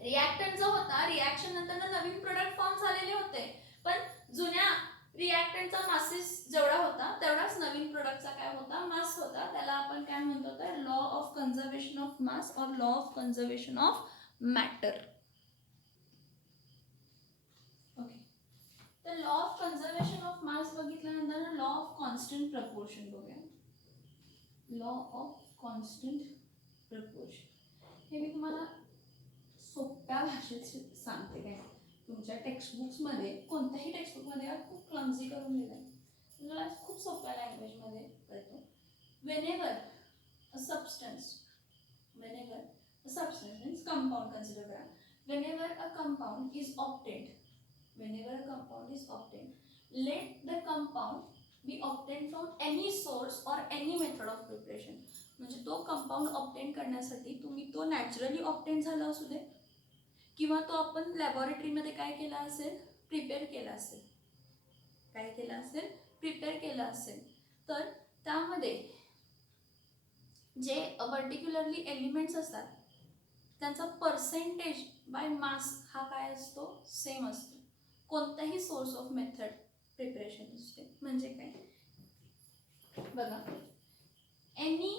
रिॲक्टंट जो होता रिॲक्शन नंतर नवीन प्रोडक्ट फॉर्म झालेले होते, पण जुन्या रिॲक्टंटचा मासेस जेवढा होता तेवढाच नवीन प्रोडक्टचा काय होता, मास होता. त्याला आपण काय म्हणतो, तर law of conservation of mass और law of conservation of matter. Okay, तर law of conservation of mass बघितल्यानंतर लॉ ऑफ कॉन्स्टंट प्रपोर्शन बघूया. लॉ ऑफ कॉन्स्टंट प्रपोर्शन हे मी तुम्हाला सोप्या भाषेत सांगते, काय तुमच्या टेक्स्टबुक्समध्ये कोणत्याही टेक्स्टबुकमध्ये खूप क्लमझी करून दिलं, तुम्हाला खूप सोप्या लँग्वेजमध्ये कळतो. Whenever a substance, whenever a substance means compound consider करा, whenever a compound is obtained, whenever a compound is obtained, let the compound be obtained from any source और एनी मेथड ऑफ प्रिपरेशन. म्हणजे तो कंपाऊंड ऑब्टेन करण्यासाठी तुम्ही तो नॅचरली ऑब्टेन झाला असू दे किंवा तो आपण लॅबोरेटरीमध्ये काय केला असेल, प्रिपेअर केला असेल, काय केलं असेल, प्रिपेअर केलं असेल, तर त्यामध्ये जे पर्टिक्युलरली एलिमेंट्स असतात त्यांचा पर्सेंटेज बाय मास हा काय असतो, सेम असतो, कोणताही सोर्स ऑफ मेथड प्रिपरेशन असते. म्हणजे काय बघा, any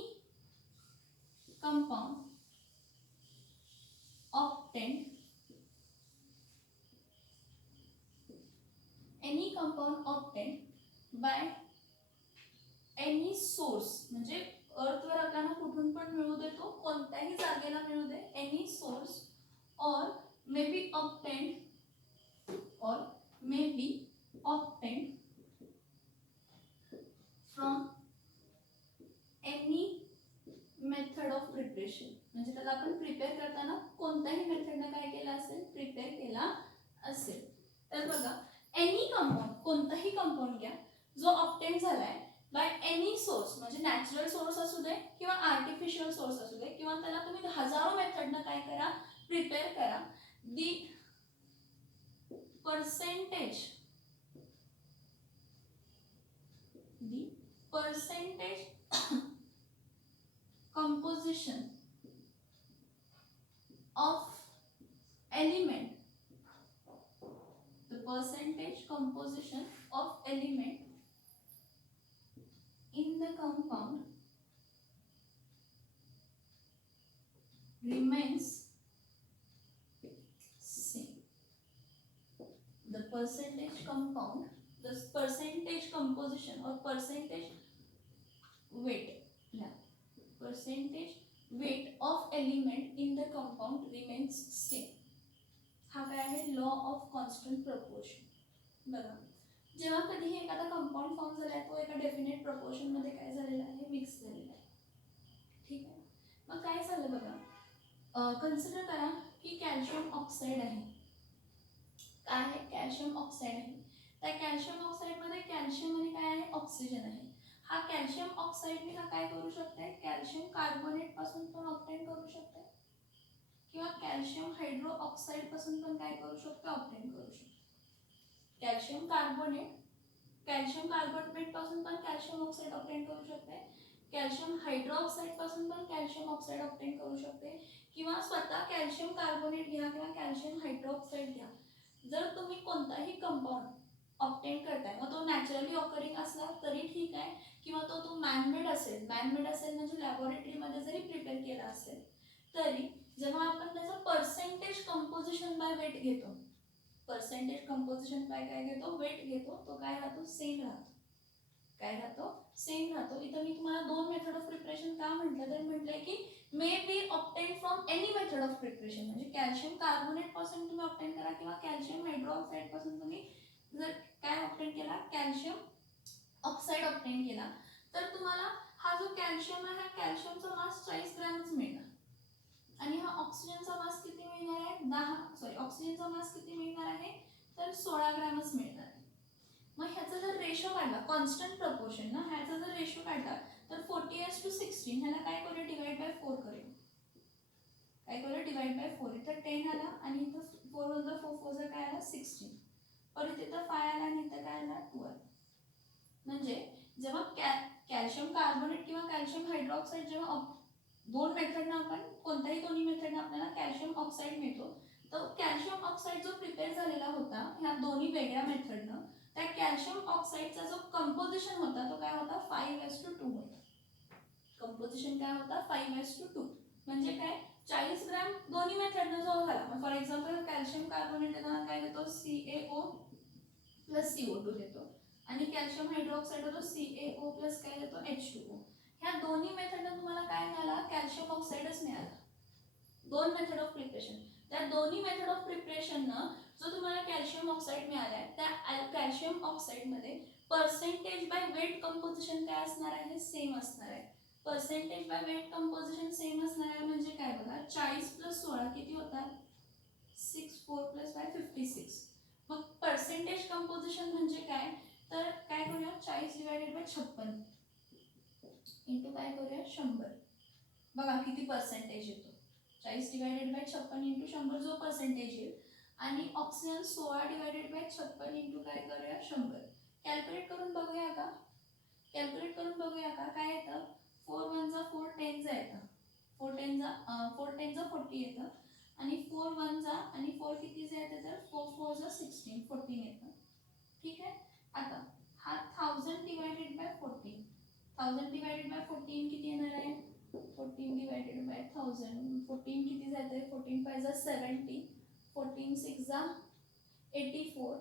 compound obtained, any compound obtained by any source, म्हणजे अर्थवर आपल्याला कुठून पण मिळू दे, तो कोणत्याही जागेला मिळू दे, एनी सोर्स और may be obtained or may be obtained from any method of preparation. म्हणजे त्याला आपण प्रिपेअर करताना कोणत्याही मेथडने काय केलं असेल, प्रिपेअर केला असेल. तर बघा, एनी कंपाऊंड, कोणताही कंपाऊंड घ्या जो ऑब्टेन झालाय बाय एनी सोर्स, म्हणजे नॅचरल सोर्स असू दे किंवा आर्टिफिशियल सोर्स असू दे किंवा त्याला तुम्ही हजारो मेथडनं काय करा, प्रिपेअर करा. दी percentage composition of element, the percentage composition of element, '' 'in the compound remains same. The percentage compound, the percentage composition or percentage weight, yeah, percentage weight of element in the compound remains same. हा काय आहे, लॉ ऑफ कॉन्स्टंट प्रपोर्शन. बघा, जेव्हा कधीही एखादा कंपाऊंड फॉर्म झाला आहे तो एका डेफिनेट प्रपोर्शन मध्ये काय झालेला आहे, मिक्स झालेला आहे. ठीक आहे. मग काय झालं बघा, कन्सिडर करा की कॅल्शियम ऑक्साईड आहे. काय आहे, कॅल्शियम ऑक्साईड आहे. त्या कॅल्शियम ऑक्साईड मध्ये कॅल्शियम आणि काय आहे, ऑक्सिजन आहे. हा कॅल्शियम ऑक्साईडने हा काय करू शकते, कॅल्शियम कार्बोनेट पासून पण ऑब्टेन करू शकते किंवा कॅल्शियम हायड्रो ऑक्साईड पासून पण काय करू शकते, ऑब्टेन करू शकते. कॅल्शियम कार्बोनेट पासून पण कॅल्शियम ऑक्साईड ऑब्टेन करू शकते. कॅल्शियम हायड्रोक्साईड पासून पण कॅल्शियम ऑक्साईड ऑब्टेन करू शकते किंवा स्वतः कॅल्शियम कार्बोनेट घ्या किंवा कॅल्शियम हायड्रोक्साईड घ्या. जर तुम्ही कोणताही कंपाऊंड ऑब्टेन करताय, मग तो नॅचरली ऑकरिंग असला तरी ठीक आहे किंवा तो मॅनमेड असेल म्हणजे लॅबोरेटरीमध्ये जरी प्रिपेअर केला असेल तरी जेव्हा आपण त्याचं पर्सेंटेज कंपोजिशन बाय वेट घेतो, पर्सेंटेज कंपोजिशन बाय काय घेतो, वेट घेतो, तो काय राहतो, सेम राहतो. काय राहतो, सेम राहतो. इथं मी तुम्हाला दोन मेथड ऑफ प्रिपरेशन का म्हटलं तर म्हटलंय की may be obtain from any method of preparation. म्हणजे कॅल्शियम कार्बोनेट पासून तुम्ही ऑब्टेन करा किंवा कॅल्शियम हायड्रोक्साईड पासून तुम्ही जर काय ऑब्टेन केला, कॅल्शियम ऑक्साईड ऑब्टेन केला, तर तुम्हाला हा जो कॅल्शियम आहे, हा कॅल्शियमचा मास 40 ग्रॅमच मिळणार आणि हा ऑक्सिजनचा मास किती मिळणार आहे, ऑक्सिजनचा मास किती मिळणार आहे, तर 16 ग्रॅमच मिळणार आहे. मग ह्याचा जर रेशो काढला, कॉन्स्टंट प्रपोर्शन ना, ह्याचा जर रेशो काढला तर 40:16 ह्याला काय करूया, डिवाइड बाय 4 करूया. काय करूया, डिवाइड बाय 4. इथं 10 आला आणि इथं 4 वजा 4 4 काय आला, 16. परत इथं 5 आला आणि इथं काय आला, 2 आला. म्हणजे जेव्हा कॅल्शियम कार्बोनेट किंवा कॅल्शियम हायड्रोक्साईड जेव्हा दोन मेथडनं आपण कोणत्याही दोन्ही मेथडनं आपल्याला कॅल्शियम ऑक्साईड मिळतो, तर कॅल्शियम ऑक्साईड जो प्रिपेअर झालेला होता ह्या दोन्ही वेगळ्या मेथडनं, त्या कॅल्शियम ऑक्साईडचा जो कंपोजिशन होता तो काय होता, 5:2 होता. कंपोजिशन काय होता, 5:2. म्हणजे काय, 40 ग्रॅम दोन्ही मेथडनं जो झाला. फॉर एक्झाम्पल कॅल्शियम कार्बोनेट देताना काय देतो, CaO प्लस CO2 देतो आणि कॅल्शियम हायड्रोक्साईड होतो CaO प्लस काय देतो, H2O. ह्या दोन्ही मेथडनं तुम्हाला काय मिळाला, कॅल्शियम ऑक्साईडच मिळाला. दोन मेथड ऑफ प्रिपरेशन. त्या दोन्ही मेथड ऑफ प्रिपरेशननं जो तुम्हाला कॅल्शियम ऑक्साईड मिळालाय, त्या कॅल्शियम ऑक्साईडमध्ये पर्सेंटेज बाय वेट कंपोजिशन काय असणार आहे, सेम असणार आहे. पर्सेंटेज बाय वेट कंपोजिशन सेम असणार आहे म्हणजे काय बघा, 40 + 16 किती होतात, 6 4 + 5 56. मग पर्सेंटेज कंपोजिशन म्हणजे काय, तर काय करूया, 40 / 56 इंटू काय करूया, 100. बघा किती पर्सेंटेज येतो, 40 / 56 इंटू 100 जो पर्सेंटेज येईल आणि ऑक्सिजन 16 / 56 इंटू काय करूया, 100. कॅल्क्युलेट करून बघूया का, काय येतं, 4 1 जा 4 10 जा येतं, 4 10 जा 40 येतं आणि 4 1 जा आणि 4 किती जा येतं, तर 4 4 जा 16 14 येतं. ठीक आहे. आता हा 1000 / 14, 1000 / 14 किती येणार आहे, 14 / 1000, 14 किती जाते, 14 5 जा 70, 14 6 जा 84,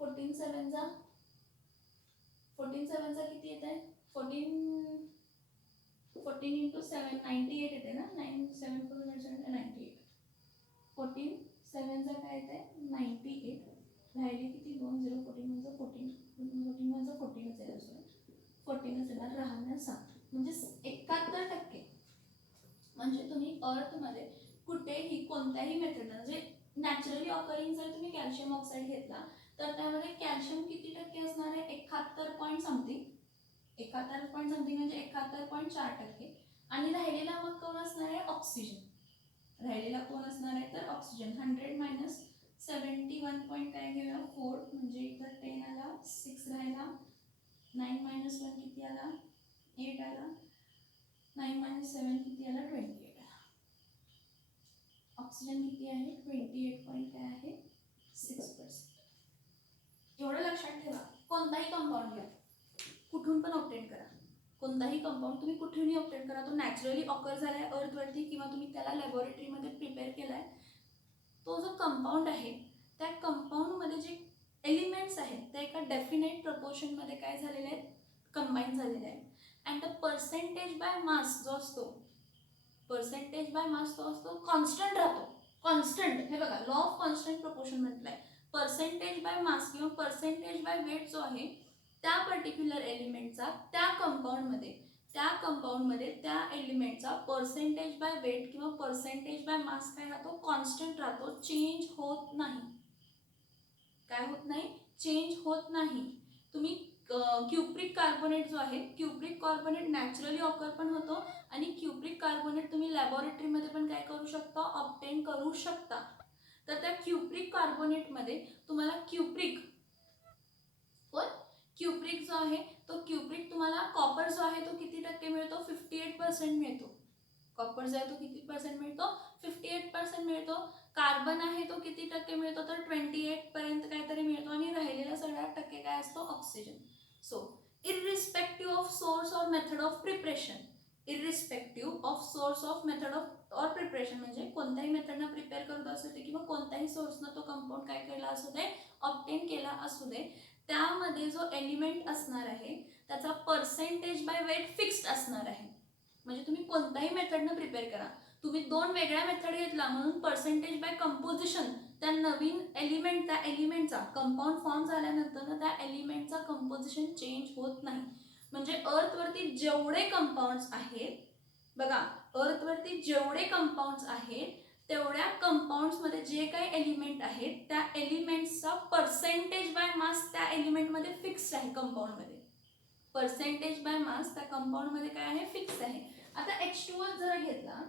14 7 जा किती येत आहे, 14 इंटू 7 98 येते ना, 9 7 4 98. 14 7 जा काय येते, 98. राहिले किती, 2 0 14 1 14 14 1 14च आहे, दुसरं 14च येणार, राहणार 7. म्हणजे 71%. म्हणजे तुम्ही अर्थमध्ये कुठेही कोणत्याही मेथडनं, म्हणजे नॅचरली ऑकरिंग जर तुम्ही कॅल्शियम ऑक्साईड घेतला तर त्यामध्ये कॅल्शियम किती टक्के असणार आहे, 71 पॉईंट समथिंग, 71 पॉईंट समथिंग म्हणजे 71.4%. आणि राहिलेला मग कोण असणार आहे, ऑक्सिजन. राहिलेला कोण असणार आहे, तर ऑक्सिजन. 100 - 71 पॉईंट काय घेऊया, 4 म्हणजे इथं 10 आला, 6 राहिला, 9 - 1 किती आला, 8 आला, 9 - 7 किती आला, 28 आला. ऑक्सिजन किती आहे, 28 पॉईंट काय आहे, 6%. एवढं लक्षात ठेवा, कोणताही कंपाऊंड घ्या, कुठून पण ऑब्टेन करा, कोणताही कंपाऊंड तुम्ही कुठेही ऑब्टेन करा, तो नॅचरली ऑकर झाला आहे अर्थवरती किंवा तुम्ही त्याला लॅबोरेटरीमध्ये प्रिपेअर केला आहे, तो जो कंपाऊंड आहे त्या कंपाऊंडमध्ये जे एलिमेंट्स आहेत ते एका डेफिनेट प्रपोर्शनमध्ये काय झालेले आहेत, कंबाईन झालेले आहेत. And the percentage by mass जो असतो, पर्सेंटेज बाय मास तो असतो कॉन्स्टंट राहतो. कॉन्स्टंट, हे बघा लॉ ऑफ कॉन्स्टंट प्रपोर्शन म्हटलंय. पर्सेंटेज बाय मास किंवा पर्सेंटेज बाय वेट जो आहे त्या पर्टिक्युलर एलिमेंटचा त्या कंपाऊंडमध्ये त्या एलिमेंटचा पर्सेंटेज बाय वेट किंवा पर्सेंटेज बाय मास काय राहतो, कॉन्स्टंट राहतो, चेंज होत नाही. काय होत नाही, चेंज होत नाही. तुम्ही क्युप्रिक कार्बोनेट जो आहे, क्युप्रिक कार्बोनेट नॅचरली ऑकर पण होतो आणि क्युप्रिक कार्बोनेट तुम्ही लॅबोरेटरीमध्ये पण काय करू शकता, ऑब्टेन करू शकता. तर त्या क्युप्रिक कार्बोनेटमध्ये तुम्हाला क्युप्रिक जो आहे तो क्युप्रिक तुम्हाला कॉपर जो आहे तो किती टक्के मिळतो, 58% मिळतो. कॉपर जो आहे तो किती पर्सेंट मिळतो, 58% मिळतो. कार्बन आहे तो किती टक्के मिळतो, तर 28 पर्यंत काहीतरी मिळतो आणि राहिलेला 18% काय असतो, oxygen. So irrespective of source और method of preparation, irrespective of source of method of और प्रिपरेशन म्हणजे कोणत्याही मेथडनं प्रिपेअर करत असू दे किंवा कोणत्याही सोर्सनं तो कंपाऊंड काय केला असू दे, ऑब्टेन केला असू दे, त्यामध्ये जो एलिमेंट असणार आहे त्याचा पर्सेंटेज बाय वेट फिक्स्ड असणार आहे. म्हणजे तुम्ही कोणत्याही मेथडनं प्रिपेअर करा, तुम्ही 2 वेगळ्या मेथड घेतला म्हणून पर्सेंटेज बाय कंपोजिशन त्या नवीन एलिमेंट, त्या एलिमेंटचा कंपाऊंड फॉर्म झाल्यानंतर त्या एलिमेंटचा कंपोजिशन चेंज होत नाही. म्हणजे अर्थवरती जेवढे कंपाऊंड्स आहेत बघा, अर्थवरती जेवढे कंपाऊंड्स आहेत तेवढ्या कंपाऊंड्समध्ये जे काही एलिमेंट आहेत त्या एलिमेंट्सचा पर्सेंटेज बाय मास त्या एलिमेंटमध्ये फिक्स्ड आहे. कंपाऊंडमध्ये पर्सेंटेज बाय मास त्या कंपाऊंडमध्ये काय आहे, फिक्स आहे. आता H2O जर घेतला,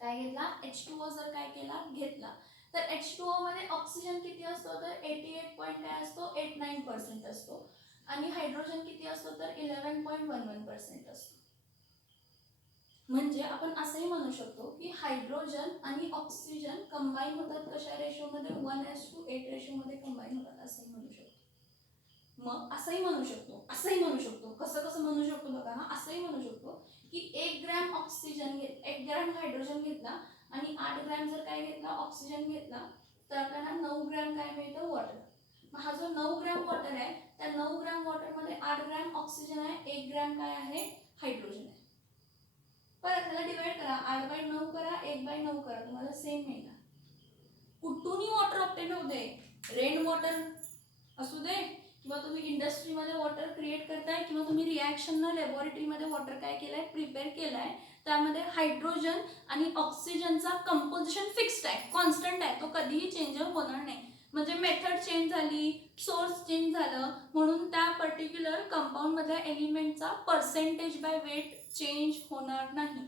काय घेतला, H2O जर काय केला घेतला तर H2O मध्ये ऑक्सिजन किती असतो, तर 88 पॉईंट काय असतो, 89% असतो आणि हायड्रोजन किती असतो, तर 11.11% असतो. म्हणजे आपण असंही म्हणू शकतो की हायड्रोजन आणि ऑक्सिजन कंबाईन होतात कशा रेशोमध्ये, 1:8 रेशोमध्ये कंबाईन होतात असंही म्हणू शकतो. मग असंही म्हणू शकतो कसं म्हणू शकतो बघा ना, असंही म्हणू शकतो की 1 ग्रॅम ऑक्सिजन 1 ग्रॅम हायड्रोजन घेतला आणि 8 ग्रॅम जर काय घेतला, ऑक्सिजन घेतला तर आपल्याला 9 ग्रॅम काय मिळतं, वॉटर. मग हा जो 9 ग्रॅम वॉटर आहे त्या 9 ग्रॅम वॉटरमध्ये 8 ग्रॅम ऑक्सिजन आहे, 1 ग्रॅम काय आहे, हायड्रोजन आहे. परत त्याला डिवाइड करा, 8/9 करा, 1/9 करा, तुम्हाला सेम मिळणार. कुठूनही वॉटर ऑब्टेन होऊ दे, रेन वॉटर असू दे किंवा तुम्ही इंडस्ट्रीमध्ये वॉटर क्रिएट करताय किंवा तुम्ही रिॲक्शननं लॅबोरेटरीमध्ये वॉटर काय केलंय, प्रिपेअर केलाय, त्यामध्ये हायड्रोजन आणि ऑक्सिजनचा कंपोजिशन फिक्स्ड आहे, कॉन्स्टंट आहे, तो कधीही चेंज होणार नाही. म्हणजे मेथड चेंज झाली, सोर्स चेंज झालं म्हणून त्या पर्टिक्युलर कंपाऊंडमधल्या एलिमेंटचा पर्सेंटेज बाय वेट चेंज होणार नाही.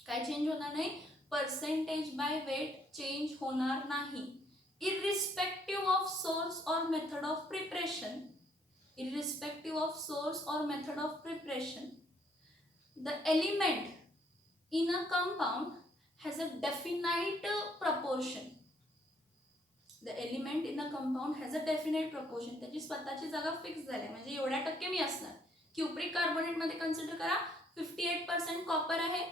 काय चेंज होणार नाही, पर्सेंटेज बाय वेट चेंज होणार नाही. irrespective of source or method of preparation, irrespective of source or method of preparation, the element in a compound has a definite proportion. The element in a compound has a definite proportion. त्याची स्वतःची जागा फिक्स झाली म्हणजे एवढ्या टक्के मी असणार. क्युप्रिक कार्बोनेट मध्ये कन्सिडर करा 58% कॉपर आहे,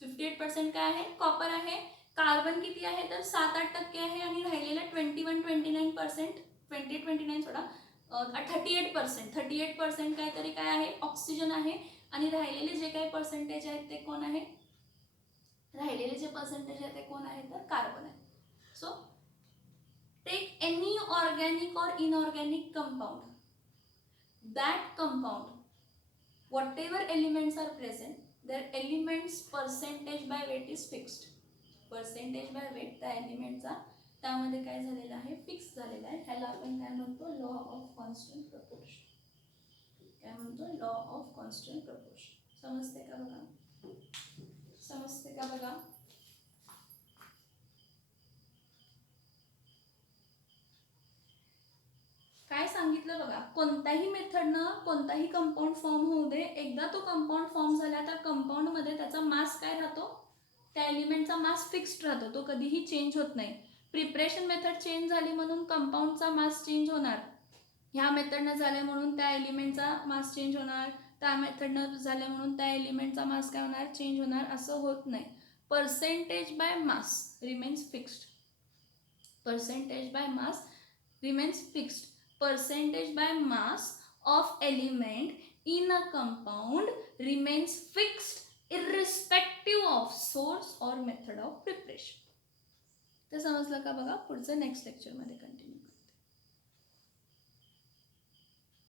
58% काय आहे, कॉपर आहे. कार्बन किती आहे तर 7-8% आहे आणि राहिलेला 21-29%, 20-29 सोडा 38% काहीतरी काय आहे, ऑक्सिजन आहे आणि राहिलेले जे काही पर्सेंटेज आहेत ते कोण आहे, राहिलेले जे पर्सेंटेज आहे ते कोण आहे तर कार्बन आहे. सो टेक एनी ऑर्गॅनिक और inorganic compound, that compound whatever elements are present, their elements percentage by weight is fixed. Percentage by weight त्या एलिमेंटचा त्यामध्ये काय झालेला आहे, फिक्स झालेला आहे. ह्याला आपण काय म्हणतो, लॉ ऑफ कॉन्स्टंट प्रपोर्शन. काय म्हणतो, लॉ ऑफ कॉन्स्टंट प्रपोर्शन. समजते का बघा, समजते का बघा. काय सांगितलं बघा, कोणत्याही मेथडनं कोणताही कंपाऊंड फॉर्म होऊ दे, एकदा तो कंपाऊंड फॉर्म झाला त्या कंपाऊंडमध्ये त्याचा मास काय राहतो, त्या एलिमेंटचा मास फिक्स्ड राहतो, तो कधीही चेंज होत नाही. प्रिपरेशन मेथड चेंज झाली म्हणून कंपाऊंडचा मास चेंज होणार, ह्या मेथडनं झालं म्हणून त्या एलिमेंटचा मास चेंज होणार, त्या मेथडनं झालं म्हणून त्या एलिमेंटचा मास काय होणार, चेंज होणार असं होत नाही. Percentage by mass remains fixed. Percentage by mass remains fixed. Percentage by mass of element in a compound remains fixed irrespective of source or method of preparation. तर समजलं का बघा. पुढचं नेक्स्ट लेक्चरमध्ये कंटिन्यू.